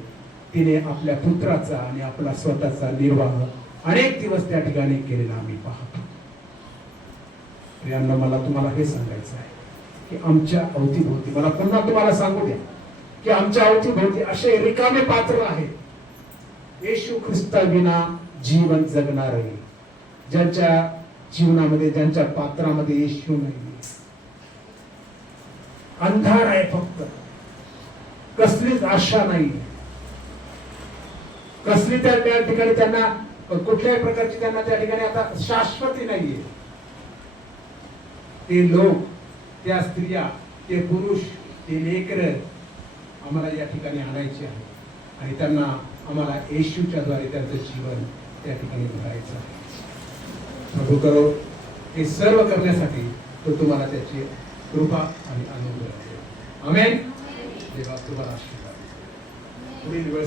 तिने आपल्या पुत्राचा आणि आपला स्वतःचा निर्वाह अनेक दिवस त्या ठिकाणी केलेला आम्ही पाहतो. प्रियांनो, मला तुम्हाला हे सांगायचं आहे की आमच्या अवतीभोवती, मला पुन्हा तुम्हाला सांगू द्या की आमच्या अवतीभोवती असे रिकामे पात्र आहेत, येशू ख्रिस्ताविना जीवन जगणारे, ज्यांच्या जीवनामध्ये, ज्यांच्या पात्रामध्ये येशू नाही, अंधार आहे, फक्त कसलीच आशा नाही, कसली त्या ठिकाणी त्यांना कुठल्याही प्रकारची त्यांना त्या ठिकाणी आता शाश्वती नाहीये. ते लोक, त्या स्त्रिया, ते पुरुष, ते लेकर आम्हाला या ठिकाणी आणायचे आहे आणि त्यांना आम्हाला येशूच्या द्वारे त्यांचं जीवन त्या ठिकाणी भरायचं आहे. प्रभू करो हे सर्व करण्यासाठी तो तुम्हाला त्याची कृपा आणि अनुग्रह देईल. आमेन. देवा तुम्हाला आशीर्वाद. पुढील वेळ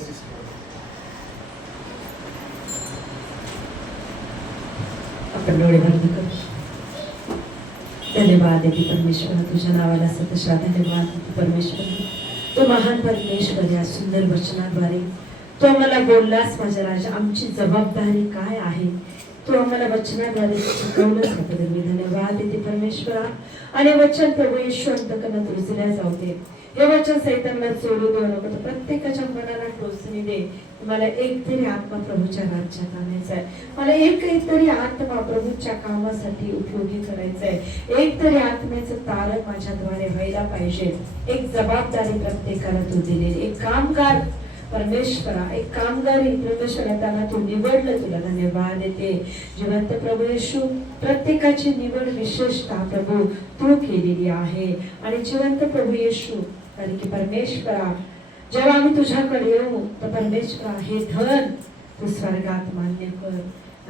आपण डोळे बंद करू. धन्यवाद देवी परमेश्वर, तुझ्या नावाला सतशा धन्यवाद देवी परमेश्वर. तो महान परमेश्वर, या सुंदर वचनाद्वारे तो आम्हाला बोललास माझ्या राजा. आमची जबाबदारी काय आहे तो आम्हाला वचनाद्वारे शिकवलंच होतं. धन्यवाद देते परमेश्वरा. आणि वचन प्रभू येशू अंतकरणात रुजल्या जाऊ दे. हे वचन सैतानाला चोरू देऊ नको, तर प्रत्येकाच्या मनाला टोचणी दे. मला एक तरी आत्मा प्रभूच्या राज्यात आणायचा आहे, मला एक तरी आत्मा प्रभूच्या कामासाठी उपयोगी करायचा आहे, एक तरी आत्म्याचं तारक माझ्याद्वारे व्हायला पाहिजे. एक जबाबदारी प्रत्येकाला तू दिलेली, एक कामगार परमेश्वरा, एक कामगारी परमेश्वरा, त्यांना तू निवडलं, तुला धन्यवाद देते. जिवंत प्रभू येशू, प्रत्येकाची निवड विशेषतः प्रभू तू केलेली आहे. आणि जिवंत प्रभू येशू, कारण की परमेश्वरा, जेव्हा आम्ही तुझ्याकडे येऊ तर परमेश्वरा हे धन तू स्वर्गात मान्य कर.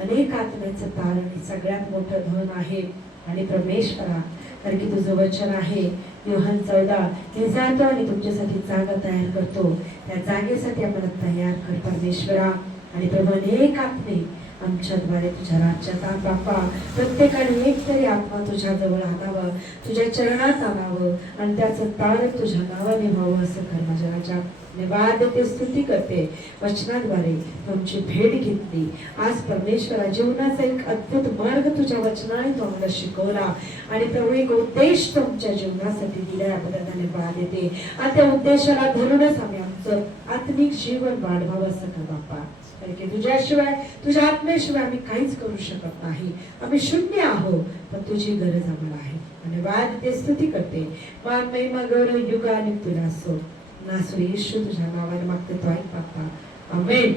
अनेक आत्म्याचं तारण हे सगळ्यात मोठं धन आहे. आणि परमेश्वरा, कारण की तुझं वचन आहे योहान 14, मी जातो आणि तुमच्यासाठी जागा तयार करतो, त्या जागेसाठी आम्हाला तयार कर परमेश्वरा. आणि प्रभू, अनेक आत्मे आमच्याद्वारे तुझ्या राज्यात आण बाप्पा. प्रत्येकाने एक तरी आत्मा तुझ्या जवळ आणावं, तुझ्या चरणात आणावं आणि त्याचं तारक तुझ्या नावाने व्हावं असं कर माझ्या राजा. धन्यवाद देते, स्तुती करते. वचनाद्वारे तुमची भेट घेतली आज परमेश्वरा. जीवनाचा एक अद्भुत मार्ग तुझ्या वचनाने तो आम्हाला शिकवला आणि प्रभू एक उद्देश तुमच्या जीवनासाठी दिला, याबद्दल धन्यवाद देते. आणि त्या उद्देशाला धरूनच आम्ही आमचं आत्मिक जीवन वाढवावं असं कर बाप्पा. कारण की तुझ्याशिवाय, तुझ्या आत्म्याशिवाय आम्ही काहीच करू शकत नाही. आम्ही शून्य आहोत, पण तुझी गरज आम्हाला आहे. धन्यवाद देते, स्तुती करते. मान महिमा गौरव युगाने तुला असो. नासू येशू तुझ्या नावाने मागते तो ऐक बाप्पा. आमेन,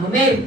आमेन.